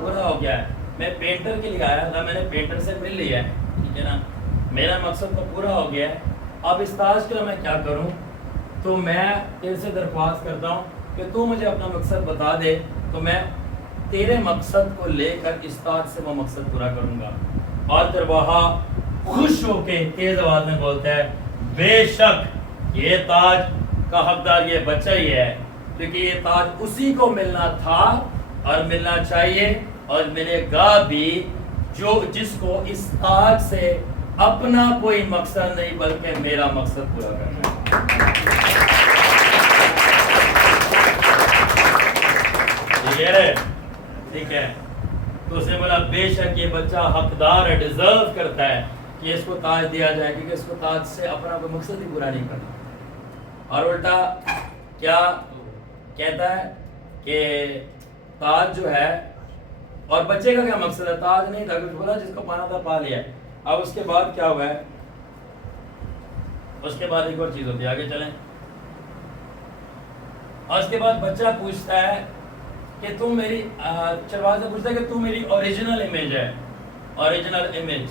پورا ہو گیا ہے. میں پینٹر کے لیے آیا تھا، میں نے پینٹر سے مل لیا ہے، ٹھیک ہے نا، میرا مقصد تو پورا ہو گیا ہے. اب اس تاج کے لیے میں کیا کروں؟ تو میں تیرے سے درخواست کرتا ہوں کہ تو مجھے اپنا مقصد بتا دے، تو میں تیرے مقصد کو لے کر اس تاج سے وہ مقصد پورا کروں گا. اور چرواہا خوش ہو کے تیز آواز میں بولتا ہے بے شک یہ تاج کا حقدار یہ بچہ ہی ہے، کیونکہ یہ تاج اسی کو ملنا تھا اور ملنا چاہیے اور ملے گا بھی، جو جس کو اس تاج سے اپنا کوئی مقصد نہیں بلکہ میرا مقصد پورا کرنا ہے. ٹھیک ہے، تو اس نے بولا بے شک یہ بچہ حقدار ہے، ڈیزرو کرتا ہے کہ اس کو تاج دیا جائے، کیونکہ اس کو تاج سے اپنا کوئی مقصد ہی پورا نہیں کرنا. اور الٹا کیا کہتا ہے کہ تاج جو ہے، اور بچے کا کیا مقصد ہے؟ تاج نہیں تھا، کچھ بولا جس کو پانا تھا پا لیا. اب اس کے بعد کیا ہوا ہے؟ اس کے بعد ایک اور چیز ہوتی ہے، آگے چلیں. اور اس کے بعد بچہ پوچھتا ہے کہ تم میری چرواہا سے پوچھتا ہے کہ تم میری اوریجنل امیج ہے، اوریجنل امیج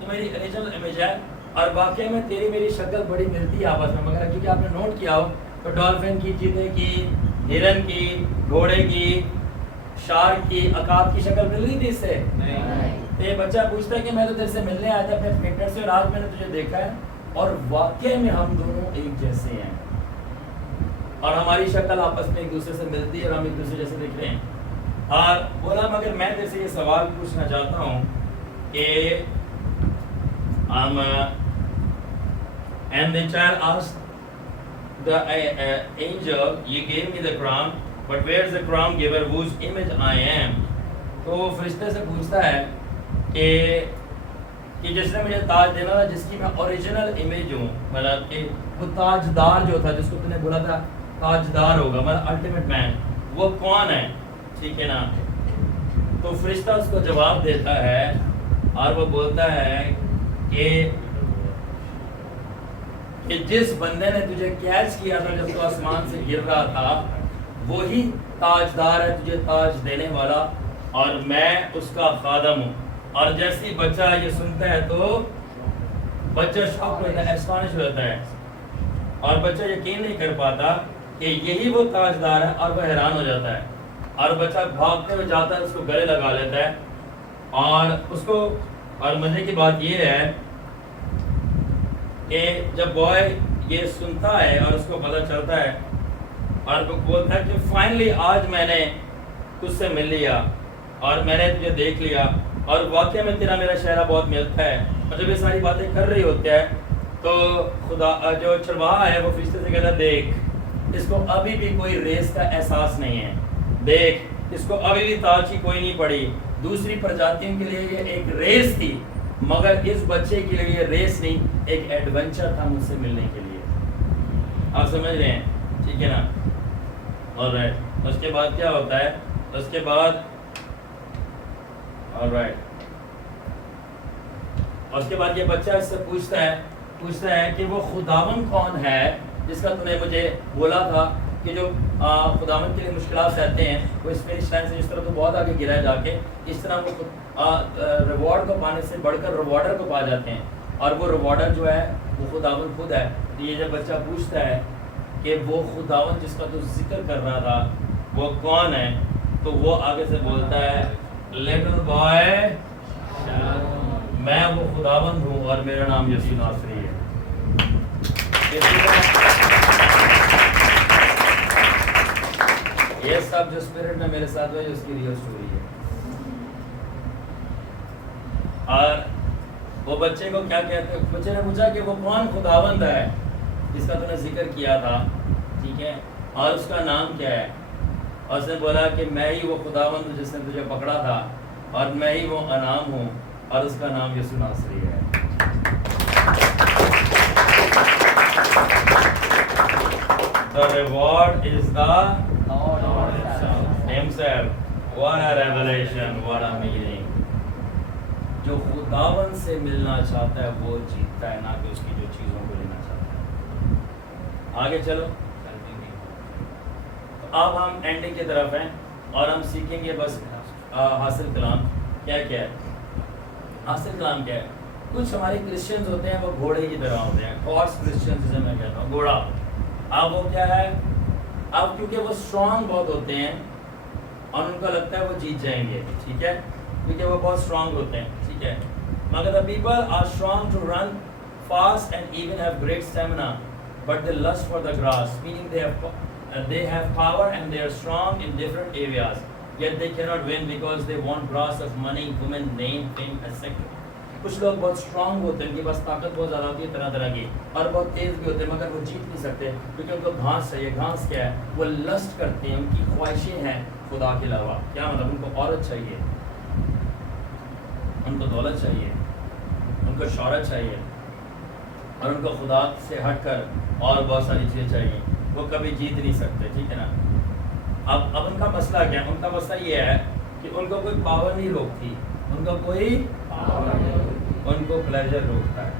تو میری اوریجنل امیج ہے، اور واقعی میں تیری میری شکل بڑی ملتی ہے آپس میں، مگر کیونکہ آپ نے نوٹ کیا ہو تو ڈالفن کی، چیتے کی، ہرن کی، گھوڑے کی، شارک کی، عقاب کی شکل مل رہی تھی اس سے نہیں. تو یہ بچہ پوچھتا ہے کہ میں تو تیرے سے ملنے آیا تھا اپنے پینٹر سے، اور آج میں نے تجھے دیکھا ہے اور واقعی میں ہم دونوں ایک جیسے ہیں اور ہماری شکل آپس میں ایک دوسرے سے ملتی ہے اور ہم ایک دوسرے جیسے دکھ رہے ہیں. اور بولا مگر میں تیرے سے یہ سوال پوچھنا چاہتا ہوں کہ and the child asked the angel, you gave me the crown, but where is the crown giver whose image I am? تو وہ فرشتے سے پوچھتا ہے کہ جس نے مجھے تاج دینا تھا، جس کی میں اوریجنل امیج ہوں، مطلب کہ وہ تاجدار جو تھا، جس کو تم نے بولا تھا تاجدار ہوگا، مطلب الٹیمیٹ مین، وہ کون ہے؟ ٹھیک ہے نا. تو فرشتہ اس کو جواب دیتا ہے اور وہ بولتا ہے کہ جس بندے نے تجھے کیچ کیا تھا جب تو آسمان سے گر رہا تھا، وہی تاجدار ہے تجھے تاج دینے والا، اور میں اس کا خادم ہوں. اور جیسے ہی بچہ یہ سنتا ہے تو بچہ شاک ہو جاتا ہے، اسٹانش ہو جاتا ہے، اور بچہ یقین نہیں کر پاتا کہ یہی وہ تاجدار ہے، اور وہ حیران ہو جاتا ہے، اور بچہ بھاگتے ہوئے جاتا ہے، اس کو گلے لگا لیتا ہے. اور اس کو، اور مزے کی بات یہ ہے کہ جب بوائے یہ سنتا ہے اور اس کو پتہ چلتا ہے اور وہ بولتا ہے کہ فائنلی آج میں نے تجھ سے مل لیا اور میں نے تجھے دیکھ لیا، اور واقعہ میں تیرا میرا چہرہ بہت ملتا ہے. اور جب یہ ساری باتیں کر رہی ہوتے ہیں تو خدا جو چرواہا ہے وہ فرشتے سے کہتا ہے دیکھ اس کو ابھی بھی کوئی ریس کا احساس نہیں ہے، دیکھ اس کو ابھی بھی تاج کی کوئی نہیں پڑی. دوسری پرجاتیوں کے لیے یہ ایک ریس تھی، مگر اس بچے کے لیے یہ ریس نہیں، ایک ایڈونچر تھا مجھ سے ملنے کے لیے. آپ سمجھ رہے ہیں؟ ٹھیک ہے نا. آلرائٹ، اس کے بعد کیا ہوتا ہے؟ اس کے بعد آلرائٹ، اس کے بعد یہ بچہ اس سے پوچھتا ہے کہ وہ خداوند کون ہے جس کا تو نے مجھے بولا تھا کہ جو خداوند کے لیے مشکلات رہتے ہیں وہ اس فنش لائن سے جس طرح تو بہت آگے گرا ہے جا کے، اس طرح وہ ریوارڈ کو پانے سے بڑھ کر ریوارڈر کو پا جاتے ہیں، اور وہ ریوارڈر جو ہے وہ خداوند خود ہے. یہ جب بچہ پوچھتا ہے کہ وہ خداوند جس کا تو ذکر کر رہا تھا وہ کون ہے، تو وہ آگے سے بولتا ہے لٹل بوائے میں وہ خداوند ہوں اور میرا نام یسوع ناصری ہے. یہ سب جو اسپرٹ میں میرے ساتھ ہوئی اس کی ریئل اسٹوری ہے. اور وہ بچے کو کیا کہتے ہیں؟ بچے نے پوچھا کہ وہ کون خداوند ہے جس کا تو نے ذکر کیا تھا، ٹھیک ہے، اور اس کا نام کیا ہے؟ اور اس نے بولا کہ میں ہی وہ خداوند ہوں جس نے تجھے پکڑا تھا، اور میں ہی وہ انعام ہوں، اور اس کا نام یسوع ناصری ہے. The reward is the Lord Himself. What a revelation, what a meaning. جو خداوند سے ملنا چاہتا ہے وہ جیتتا ہے، نہ کہ اس کی جو چیزوں کو لینا چاہتا ہے۔ آگے چلو، تو اب ہم اینڈنگ کی طرف ہیں اور ہم سیکھیں گے بس حاصل کلام کیا کیا ہے۔ حاصل کلام کیا ہے؟ کچھ ہمارے کرسچنز ہوتے ہیں وہ گھوڑے کی طرح ہوتے ہیں، ہارس کرسچنز جسے میں کہتا ہوں، گھوڑا۔ اب وہ کیا ہے، اب کیونکہ وہ اسٹرانگ بہت ہوتے ہیں اور ان کو لگتا ہے وہ جیت جائیں گے، ٹھیک ہے، کیونکہ وہ بہت اسٹرانگ ہوتے ہیں، ٹھیک ہے۔ مگر the people are strong to run fast and even have great stamina, but they lust for the grass, meaning they have power and they are strong in different areas, yet they cannot win because they want grass of money, women, name, fame, etc. کچھ لوگ بہت اسٹرانگ ہوتے ہیں، ان کے پاس طاقت بہت زیادہ ہوتی ہے طرح طرح کی، اور بہت تیز بھی ہوتے ہیں، مگر وہ جیت نہیں سکتے کیونکہ ان کو گھاس چاہیے۔ گھاس کیا ہے؟ وہ لسٹ کرتے ہیں، ان کی خواہشیں ہیں خدا کے علاوہ۔ کیا مطلب؟ ان کو عورت چاہیے، ان کو دولت چاہیے، ان کو شہرت چاہیے، اور ان کو خدا سے ہٹ کر اور بہت ساری چیزیں چاہیے، وہ کبھی جیت نہیں سکتے، ٹھیک ہے نا۔ اب ان کا مسئلہ کیا ہے؟ ان کا مسئلہ یہ ہے کہ ان کو کوئی پاور نہیں روکتی، ان کو کوئی ان کو پلیجر روکتا ہے۔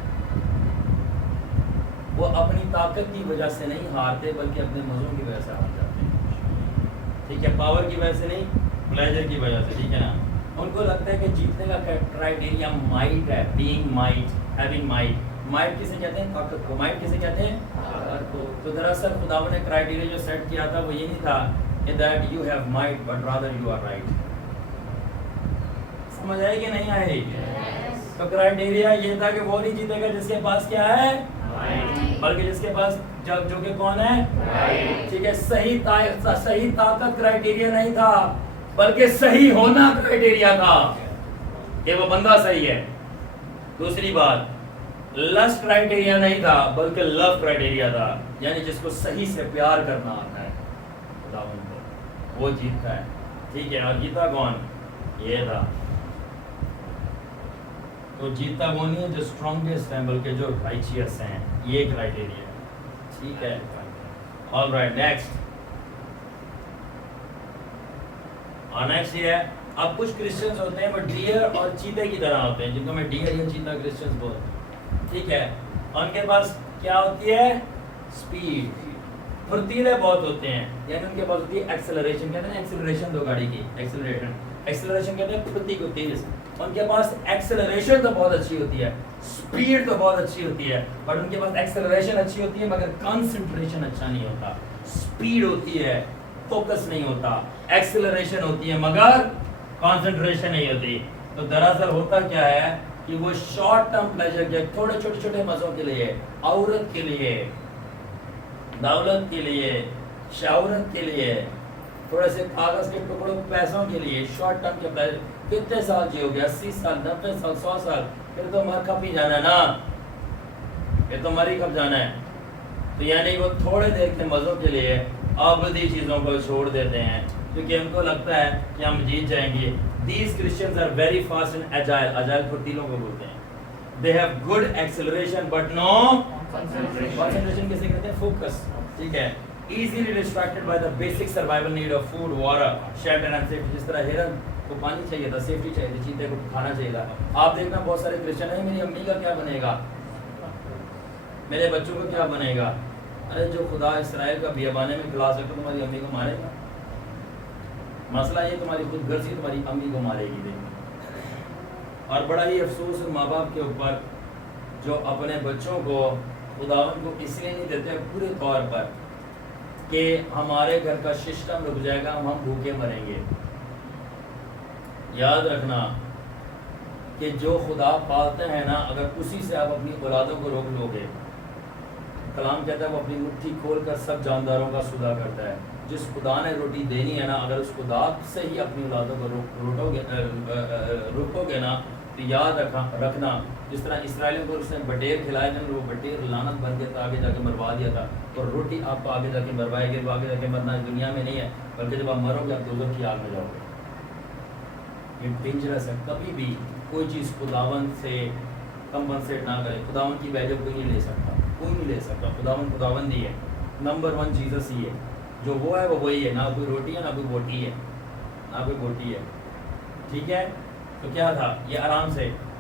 وہ اپنی طاقت کی وجہ سے نہیں ہارتے بلکہ اپنے مزوں کی وجہ سے ہار جاتے ہیں، ٹھیک ہے، پاور کی وجہ سے نہیں، پلیجر کی وجہ سے، ٹھیک ہے نا۔ ان کو لگتا ہے کہ جیتنے کا کرائٹیریا مائٹ ہے، being might, having might. Might کسے کہتے ہیں؟ طاقت کو۔ مائٹ کسے کہتے ہیں؟ طاقت کو۔ تو دراصل خداوند نے کرائٹیریا جو سیٹ کیا تھا وہ یہ نہیں تھا that you have might but rather you are right۔ سمجھ آئے کہ نہیں آئے؟ تو کرائٹیریا یہ تھا کہ وہ نہیں جیتے گا جس کے پاس کیا ہے، بلکہ جس کے پاس جو کہ کون ہے، ٹھیک ہے۔ صحیح طاقت کرائٹیریا نہیں تھا بلکہ صحیح ہونا کرائٹیریا تھا کہ وہ بندہ صحیح ہے۔ دوسری بات، لسٹ کرائٹیریا نہیں تھا بلکہ لو کرائٹیریا تھا، یعنی جس کو صحیح سے پیار کرنا آتا ہے خداوند کو، وہ جیتتا ہے، ٹھیک ہے۔ اور جیتا کون؟ یہ تھا۔ تو جیتا وہ نہیں ہے جو اسٹرانگیسٹ ہیں بلکہ جو رائچیس ہیں، یہ کرائٹیریا ہے، ٹھیک ہے۔ All right, next. اور نیکسٹ یہ ہے، اب کچھ کرسچنز ہوتے ہیں وہ ڈیئر اور چیتے کی طرح ہوتے ہیں، جن کو میں ڈیئر یا چیتا کرسچنز بولتا ہوں، ٹھیک ہے۔ ان کے پاس کیا ہوتی ہے؟ اسپیڈ، پھرتیلے بہت ہوتے ہیں، یعنی ان کے پاس ہوتی ہے ایکسلریشن، کہتے ہیں ایکسلریشن دو گاڑی کی، ایکسلریشن کہتے ہیں پھرتی کو تیز۔ ان کے پاس ایکسلریشن تو بہت اچھی ہوتی ہے، اسپیڈ تو بہت اچھی ہوتی ہے، بٹ ان کے پاس ایکسلریشن اچھی ہوتی ہے مگر کنسنٹریشن اچھا نہیں ہوتا۔ اسپیڈ ہوتی ہے، فوکس نہیں ہوتا، ایکسلریشن ہوتی ہے مگر کنسنٹریشن نہیں ہوتی۔ تو دراصل ہوتا کیا ہے کہ وہ شارٹ ٹرم پلیجر کے، تھوڑے چھوٹے چھوٹے مزوں کے لیے، عورت کے لیے، دولت کے لیے، شہرت کے لیے، تھوڑے سے کاغذ کے ٹکڑوں پیسوں کے لیے، شارٹ ٹرم کے پلیجر، کتنے سال جیو گے؟ 80 سال، 90 سال، 100 سال، پھر تو مر کھپ ہی جانا ہے نا، پھر تو مر ہی کھپ جانا ہے۔ تو یعنی وہ تھوڑے دیر کے مزوں کے لیے ابدی چیزوں کو چھوڑ دیتے ہیں کیونکہ ان کو لگتا ہے کہ ہم جیت جائیں گے۔ These Christians are very fast and agile، agile پھرتیلوں کو بولتے ہیں۔ They have good acceleration but no concentration، کسے کہتے ہیں؟ focus، ٹھیک ہے۔ Easily distracted by the basic survival need of food, water, shelter and safety۔ جس طرح ہرن کو پانی چاہیے تھا، سیفٹی چاہیے تھی، چیتے کو کھانا چاہیے تھا۔ آپ دیکھنا بہت سارے کرسچن ہیں، میری امی کا کیا بنے گا، میرے بچوں کا کیا بنے گا؟ ارے جو خدا اسرائیل کا بیابانے میں کھلا سکتا تمہاری امی کو مارے گا؟ مسئلہ یہ تمہاری خود غرضی تمہاری امی کو مارے گی۔ اور بڑا ہی افسوس ہے ماں باپ کے اوپر جو اپنے بچوں کو خداوند کو اس لیے نہیں دیتے پورے طور پر کہ ہمارے گھر کا سسٹم رک جائے گا، ہم بھوکے مریں گے۔ یاد رکھنا کہ جو خدا پالتے ہیں نا، اگر اسی سے آپ اپنی اولادوں کو روک لو گے، کلام کہتا ہے وہ اپنی مٹھی کھول کر سب جانداروں کا سودا کرتا ہے۔ جس خدا نے روٹی دینی ہے نا، اگر اس خدا سے ہی اپنی اولادوں کو روکو گے نا، تو یاد رکھنا جس طرح اسرائیلیوں کو اس نے بٹیر کھلائے تھے، وہ بٹیر لعنت بن کے آگے جا کے مروا دیا تھا، اور روٹی آپ کو آگے جا کے مروائے گی۔ آگے جا کے مرنا دنیا میں نہیں ہے بلکہ جب آپ مرو گے آپ دوزخ کی آگ میں جاؤ گے۔ یہ ڈینجرس ہے، کبھی بھی کوئی چیز خداوند سے کمپنسیٹ نہ کرے۔ خداوند کی ویلیو کوئی نہیں لے سکتا، کوئی نہیں لے سکتا۔ خداوند ہی ہے، نمبر 1 جیسس ہی ہے، جو وہ ہے وہ وہی ہے، نہ کوئی روٹی ہے نہ کوئی بوٹی ہے، نہ کوئی بوٹی ہے، ٹھیک ہے۔ تو کیا تھا یہ؟ آرام سے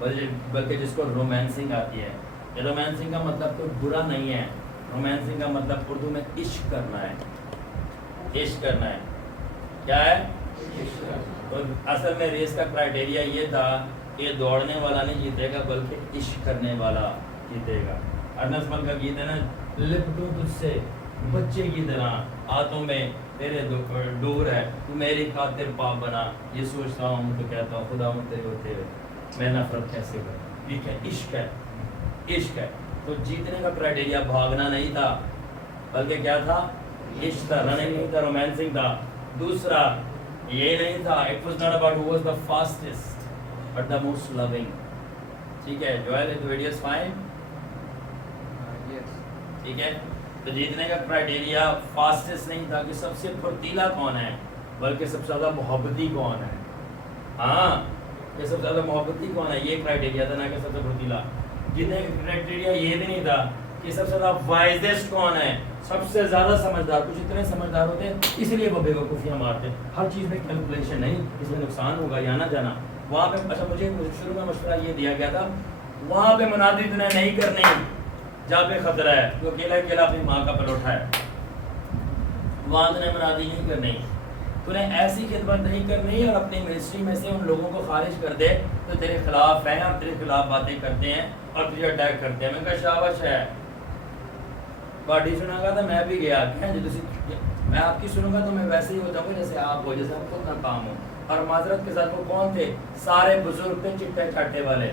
بلکہ جس کو رومانسنگ آتی ہے. یہ رومانسنگ کا مطلب کوئی برا نہیں ہے. رومانسنگ کا مطلب اردو میں عشق کرنا ہے. عشق کرنا ہے. کیا ہے؟ تو اصل میں ریس کا کرائٹیریا یہ تھا کہ دوڑنے والا نہیں جیتے گا بلکہ عشق کرنے والا جیتے گا. ارنس مل کا گیت ہے نا, لپٹوں تجھ سے بچے کی طرح ہاتھوں میں تیرے ڈور ہے, تو میری خاطر پاپ بنا. یہ سوچتا ہوں تو کہتا ہوں خدا تیرے ہوتے ہوئے میں نفرت کیسے کروں. ٹھیک ہے, عشق ہے, عشق ہے. تو جیتنے کا کرائٹیریا بھاگنا نہیں تھا بلکہ کیا تھا؟ عشق تھا. رننگ نہیں تھا, رومانسنگ تھا. دوسرا یہ نہیں تھا, it was not about who was the fastest but the most loving. ٹھیک ہے جوائل, تو اٹ از فائن. ٹھیک ہے, تو جیتنے کا کرائٹیریا فاسٹسٹ نہیں تھا کہ سب سے پھرتیلا کون ہے بلکہ سب سے زیادہ محبتی کون ہے. ہاں, یہ سب سے زیادہ محبتی کون ہے, یہ کرائٹیریا تھا, نہ کہ سب سے پھرتیلا. جیتنے کا کرائٹیریا یہ بھی نہیں تھا کہ سب سے زیادہ وائزسٹ کون ہے, سب سے زیادہ سمجھدار. کچھ اتنے سمجھدار ہوتے ہیں اس لیے وہ بے وقوفیاں مارتے ہیں. ہر چیز میں کیلکولیشن نہیں, اس میں نقصان ہوگا یا نہ جانا. وہاں پہ اچھا مجھے شروع میں مشورہ یہ دیا گیا تھا, وہاں پہ منادی تنہیں نہیں کرنی جہاں پہ خطرہ ہے. تو اکیلا اکیلا اپنی ماں کا پلوٹا ہے, وہاں تنہیں منادی نہیں کرنی. تنہیں ایسی خدمت نہیں کرنی اور اپنی منسٹری میں سے ان لوگوں کو خارج کر دے تو تیرے خلاف ہیں اور تیرے خلاف باتیں کرتے ہیں اور تجھے اٹیک کرتے ہیں. میں کہا شاباش ہے, پارٹی سنا گا تو میں بھی گیا. میں آپ کی سنوں گا تو میں ویسے ہی ہوتا ہوں جیسے آپ ہو, جیسے آپ کو اپنا کام ہو. اور معذرت کے ساتھ وہ کون تھے؟ سارے بزرگ تھے, چٹے چاٹے والے.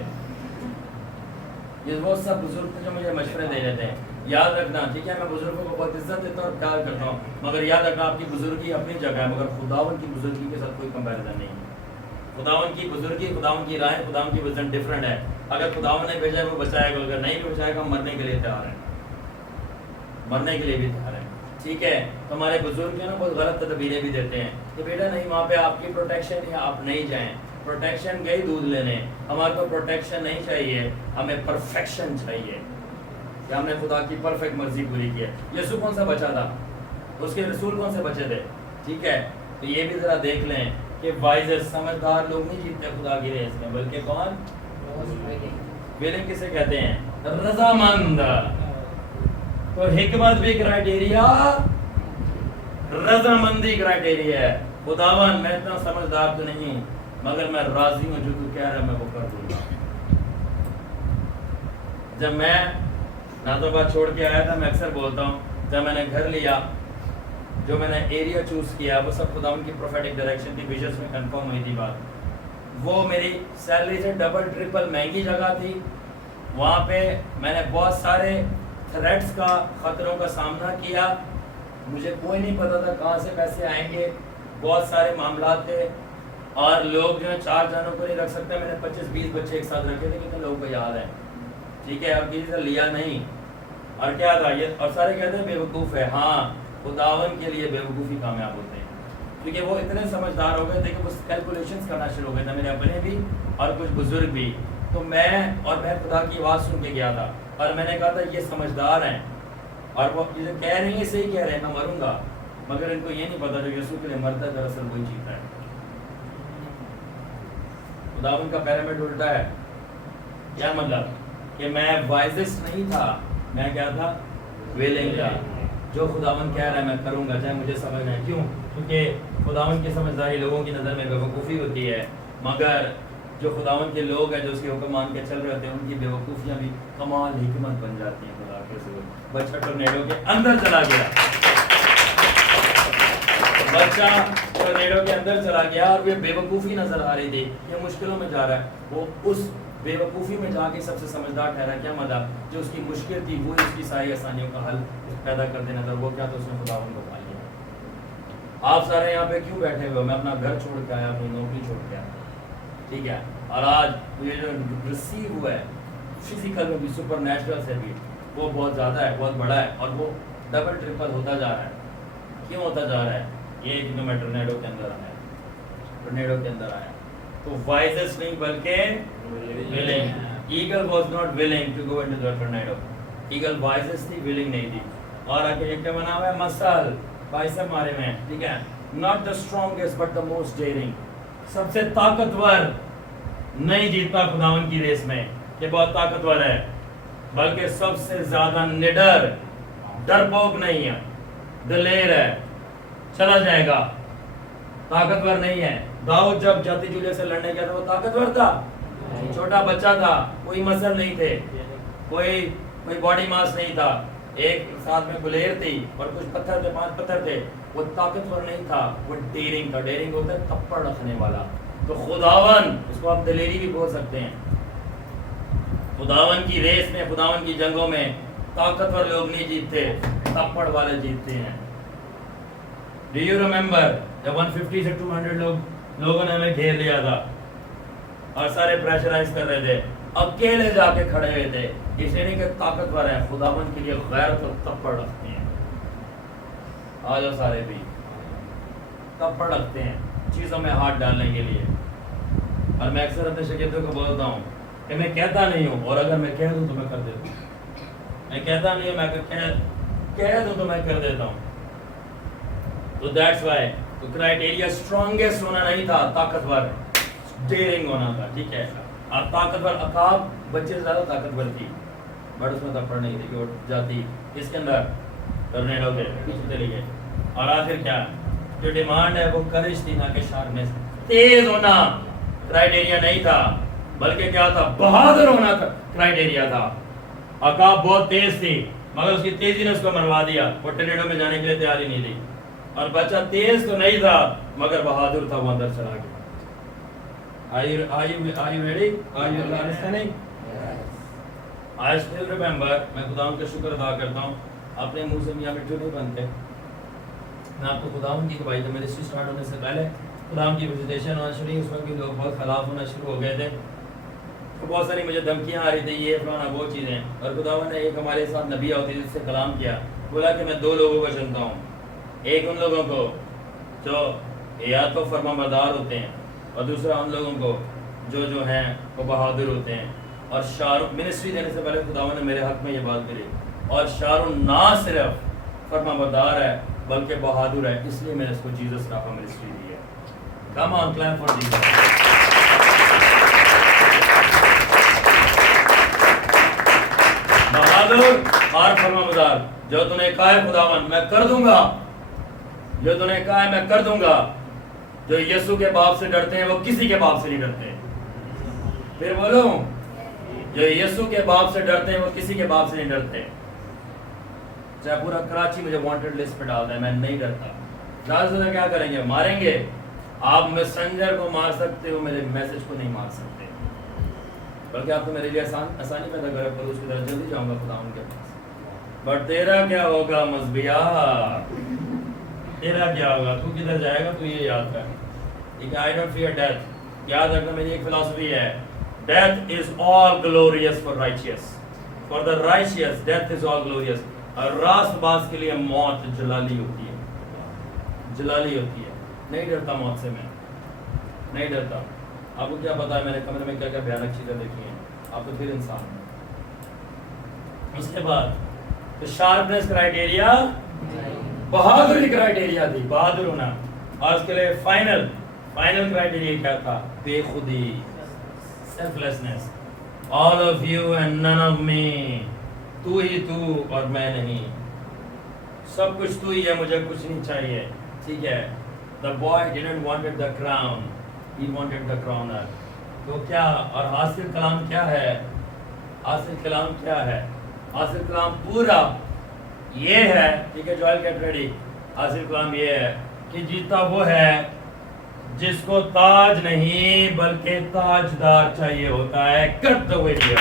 یہ وہ سب بزرگ تھے جو مجھے مشورے دے رہے تھے. یاد رکھنا, ٹھیک ہے, میں بزرگوں کو بہت عزت دیتا ہوں اور پیار کرتا ہوں, مگر یاد رکھنا آپ کی بزرگی اپنی جگہ ہے, مگر خداوند کی بزرگی کے ساتھ کوئی کمپیریزن نہیں ہے. خداوند کی بزرگی, خداوند کی راہیں, خداوند کی وزن ڈفرینٹ ہے. اگر خداوند نے بھیجا ہے وہ بچائے گا, اگر نہیں بھی بچائے گا مرنے کے لیے تیار ہے, مرنے کے لیے بھی تیار ہے. ٹھیک ہے, تو ہمارے بزرگ جو ہے نا بہت غلط تدبیریں بھی دیتے ہیں کہ بیٹا نہیں وہاں پہ آپ کی پروٹیکشن ہے, آپ نہیں جائیں. پروٹیکشن گئی دودھ لینے, ہمارے کو پروٹیکشن نہیں چاہیے, ہمیں پرفیکشن چاہیے کہ ہم نے خدا کی پرفیکٹ مرضی پوری کی ہے. یسوع کون سا بچا تھا, اس کے رسول کون سے بچے تھے. ٹھیک ہے, تو یہ بھی ذرا دیکھ لیں کہ وائزر سمجھدار لوگ نہیں جیتتے خدا کی ریس میں, بلکہ کون؟ ویلنگ کسے کہتے ہیں؟ رضامند. تو حکمت بھی کرائٹیریا رضامندی کرائٹیریا ہے. خداوند میں اتنا سمجھدار تو نہیں مگر میں راضی ہوں, جو تو کہہ رہا ہے میں وہ کر دوں گا. جب میں نازآباد چھوڑ کے آیا تھا, میں اکثر بولتا ہوں, جب میں نے گھر لیا, جو میں نے ایریا چوز کیا وہ سب خداوند کی پروفیٹک ڈائریکشن تھی, ویژنز میں کنفرم ہوئی تھی بات. وہ میری سیلری سے ڈبل ٹرپل مہنگی جگہ تھی. وہاں پہ میں نے بہت سارے تھریٹس کا, خطروں کا سامنا کیا. مجھے کوئی نہیں پتا تھا کہاں سے پیسے آئیں گے, بہت سارے معاملات تھے, اور لوگ جو ہے 4 جنوں کو نہیں رکھ سکتے. میں نے 25-20 بچے ایک ساتھ رکھے تھے, کتنے لوگوں کو یاد ہے. ٹھیک ہے, اب کسی سے لیا نہیں. اور کیا تھا یہ, اور سارے کہتے ہیں بے وقوف ہے. ہاں, خداوند کے لیے بے وقوفی کامیاب ہوتے ہیں, کیونکہ وہ اتنے سمجھدار ہو گئے تھے کہ وہ کیلکولیشنز کرنا شروع ہو گئے تھے, میرے اپنے بھی اور کچھ بزرگ بھی. تو میں خدا کی آواز سن کے گیا تھا اور میں نے کہا تھا یہ سمجھدار ہیں, اور وہ جو کہہ رہی ہیں صحیح کہہ رہے ہیں, میں مروں گا, مگر ان کو یہ نہیں پتا جو یسوع کے لیے مرتا ہے دراصل وہی جیتا ہے. خداوند کا پیرامڈ الٹا ہے. کیا مطلب کہ میں وائزسٹ نہیں تھا, میں کیا تھا؟ ویلنگ تھا. جو خداوند کہہ رہا ہے میں کروں گا, چاہے مجھے سمجھ نہیں. کیوں؟ کیونکہ خداوند کی سمجھداری لوگوں کی نظر میں بے وقوفی ہوتی ہے, مگر جو خداوند کے لوگ ہیں جو اس کے حکم مان کے چل رہے ہوتے ہیں ان کی بے وقوفیاں بھی کمال حکمت بن جاتی ہیں. خدا کے سبب بچہ ٹورنیڈو کے اندر چلا گیا, بچہ ٹورنیڈو کے اندر چلا گیا اور وہ بے وقوفی نظر آ رہی تھی, یہ مشکلوں میں جا رہا ہے. وہ اس بے وقوفی میں جا کے سب سے سمجھدار ٹھہرا. کیا مطلب؟ جو اس کی مشکل تھی وہ اس کی ساری آسانیوں کا حل پیدا کر دینا تھا. وہ کیا تھا؟ اس نے خداوند کو پا لیا. آپ سارے یہاں پہ کیوں بیٹھے ہوئے؟ میں اپنا گھر چھوڑ کے آیا, اپنی نوکری چھوڑ کے آیا. ٹھیک ہے, اور آج یہ جو ریسیو ہوا ہے فزیکل میں بھی, سپر نیچرل سے بھی, وہ بہت زیادہ ہے, بہت بڑا ہے, اور وہ ڈبل ٹرپل ہوتا جا رہا ہے. کیوں ہوتا جا رہا ہے؟ یہ کہ میں ٹورنیڈو کے اندر آیا, ٹورنیڈو کے اندر آیا. تو وائزسٹ نہیں بلکہ willing. Eagle was not willing to go into the tornado. Eagle wisest تھی, willing نہیں تھی. اور آگے ایک کیا بنا ہوا ہے؟ مسل, بائسپ مارے میں. ٹھیک ہے, not the strongest but the most daring. سب سے طاقتور نہیں جیتتا خداون کی ریس میں کہ بہت طاقتور ہے، بلکہ سب سے زیادہ نڈر، ڈرپوک نہیں ہے، دلیر ہے، چلا جائے گا، طاقتور نہیں ہے۔ داؤد جب جاتی جولیہ سے لڑنے گیا تھا وہ طاقتور تھا؟ چھوٹا بچہ تھا، کوئی مسل نہیں تھے، کوئی باڈی ماس نہیں تھا، ایک ساتھ میں گلیر تھی اور کچھ پتھر تھے، 5 پتھر تھے، وہ طاقتور نہیں تھا، وہ ڈیرنگ تھا۔ ڈیرنگ ہوتا ہے تھپڑ رکھنے والا۔ تو خداون، اس کو آپ دلیری بھی بول سکتے ہیں، خداون کی ریس میں، خداون کی جنگوں میں طاقتور لوگ نہیں جیتتے، تھپڑ والے جیتتے ہیں۔ Do you remember جب 150 سے 200 لوگوں نے ہمیں گھیر لیا تھا اور سارے پریشرائز کر رہے تھے، اکیلے جا کے کھڑے ہوئے تھے، اس لیے نہیں کہ طاقتور ہیں، خداوند کے لیے غیرت اور تپڑ رکھتے ہیں۔ آ جاؤ سارے بھی، تپڑ رکھتے ہیں چیزوں میں ہاتھ ڈالنے کے لیے۔ اور میں اکثر اپنے شاگردوں کو بولتا ہوں کہ میں کہتا نہیں ہوں، اور اگر میں کہہ دوں تو میں کر دیتا ہوں۔ میں کہتا نہیں ہوں، میں کہہ دوں تو میں کر دیتا ہوں۔ تو دیٹس وائی تو کرائٹیریا اسٹرانگیسٹ ہونا نہیں تھا، طاقتور ڈیرنگ ہونا تھا، ٹھیک ہے۔ اور طاقتور عقاب بچے سے زیادہ طاقتور تھی، بٹ اس میں تھپڑ نہیں تھی کہ وہ جاتی اس کے اندر ٹورنیڈو کے پیچھے چلی گئی۔ اور آخر کیا جو ڈیمانڈ ہے وہ کرش تھی، نہ کہ شارپنیس۔ تیز ہونا کرائٹیریا نہیں تھا، بلکہ کیا تھا؟ بہادر ہونا کرائٹیریا تھا۔ عقاب بہت تیز تھی، مگر اس کی تیزی نے اس کو مروا دیا، وہ ٹورنیڈو میں جانے کے لیے تیار ہی نہیں تھی۔ اور بچہ تیز تو نہیں تھا مگر بہادر تھا، وہ اندر چلا گیا۔ Are you ready? Are you understanding? I still remember، میں خداوند کا شکر ادا کرتا ہوں، اپنے منہ سے میاں مٹھو نہیں بنتے۔ میں آپ کو خداوند کی گواہی دوں، منسٹری سٹارٹ ہونے سے پہلے خداوند کی وزیٹیشن ہونا شروع، اس وقت بھی لوگ بہت خلاف ہونا شروع ہو گئے تھے، بہت ساری مجھے دھمکیاں آ رہی تھی، یہ فلانا وہ چیزیں۔ اور خداوند نے ایک ہمارے ساتھ نبی ہوتی جس سے کلام کیا، بولا کہ میں 2 لوگوں کو چنتا ہوں، ایک ان لوگوں کو جو یا تو فرما بردار ہوتے ہیں، اور دوسرا ان لوگوں کو جو ہیں وہ بہادر ہوتے ہیں۔ اور شارون منسٹری دینے سے پہلے خداوند نے میرے حق میں یہ بات کری، اور شارون نہ صرف فرما بردار ہے بلکہ بہادر ہے، اس لیے میں نے اس کو جیزس رافا منسٹری دی ہے۔ کم آن کلیپ فار جیزس۔ بہادر اور فرما بردار، جو تو نے کہا ہے خداوند میں کر دوں گا، جو تو نے کہا ہے میں کر دوں گا۔ جو یسوع کے باپ سے ڈرتے ہیں وہ کسی کے باپ سے نہیں ڈرتے۔ پھر بولو، جو یسوع کے باپ سے ڈرتے ہیں وہ کسی کے باپ سے نہیں ڈرتے۔ چاہے پورا کراچی مجھے وانٹڈ لسٹ پہ ڈال دیں، میں نہیں ڈرتا۔ زیادہ سے زیادہ کیا کریں گے؟ ماریں گے۔ آپ میسنجر کو مار سکتے ہو، میرے میسج کو نہیں مار سکتے، بلکہ آپ تو میرے لیے آسانی پیدا کرے، پر اس کی طرح جلدی جاؤں گا خدا ان کے پاس۔ بٹ تیرا کیا ہوگا مذبیہ؟ تیرا کیا ہوگا؟ تو کدھر جائے گا؟ تو یہ یاد کر، I don't fear death۔ یاد رکھنا میری ایک فلسفی ہے، death is all glorious for righteous، for the righteous death is all glorious۔ اور راست باز کے لیے موت جلالی ہوتی ہے، جلالی ہوتی ہے۔ نہیں ڈرتا موت سے، میں نہیں ڈرتا۔ آپ کو کیا پتا ہے میں نے کمرے میں کیا کیا بھیانک چیزیں دیکھی ہیں، آپ تو پھر انسان ہیں۔ اس کے بعد شارپنیس کرائٹیریا، بہادری کرائٹیریا تھی، بہادر ہونا۔ اور اس کے لیے فائنل کرائٹیریا کیا تھا؟ بے خودی، self lessons. all of you and none of me، تو ہی تو اور میں نہیں، سب کچھ تو ہی ہے، مجھے کچھ نہیں چاہیے، ٹھیک ہے۔ the boy didn't wanted the crown، he wanted the crowner۔ تو کیا، اور حاصل کلام کیا ہے؟ حاصل کلام کیا ہے؟ حاصل کلام پورا یہ ہے، ٹھیک ہے، جوائل گیٹ ریڈی۔ حاصل کلام یہ ہے کہ جیتا وہ ہے جس کو تاج نہیں بلکہ تاجدار چاہیے ہوتا ہے۔ کٹ دا ویڈیو۔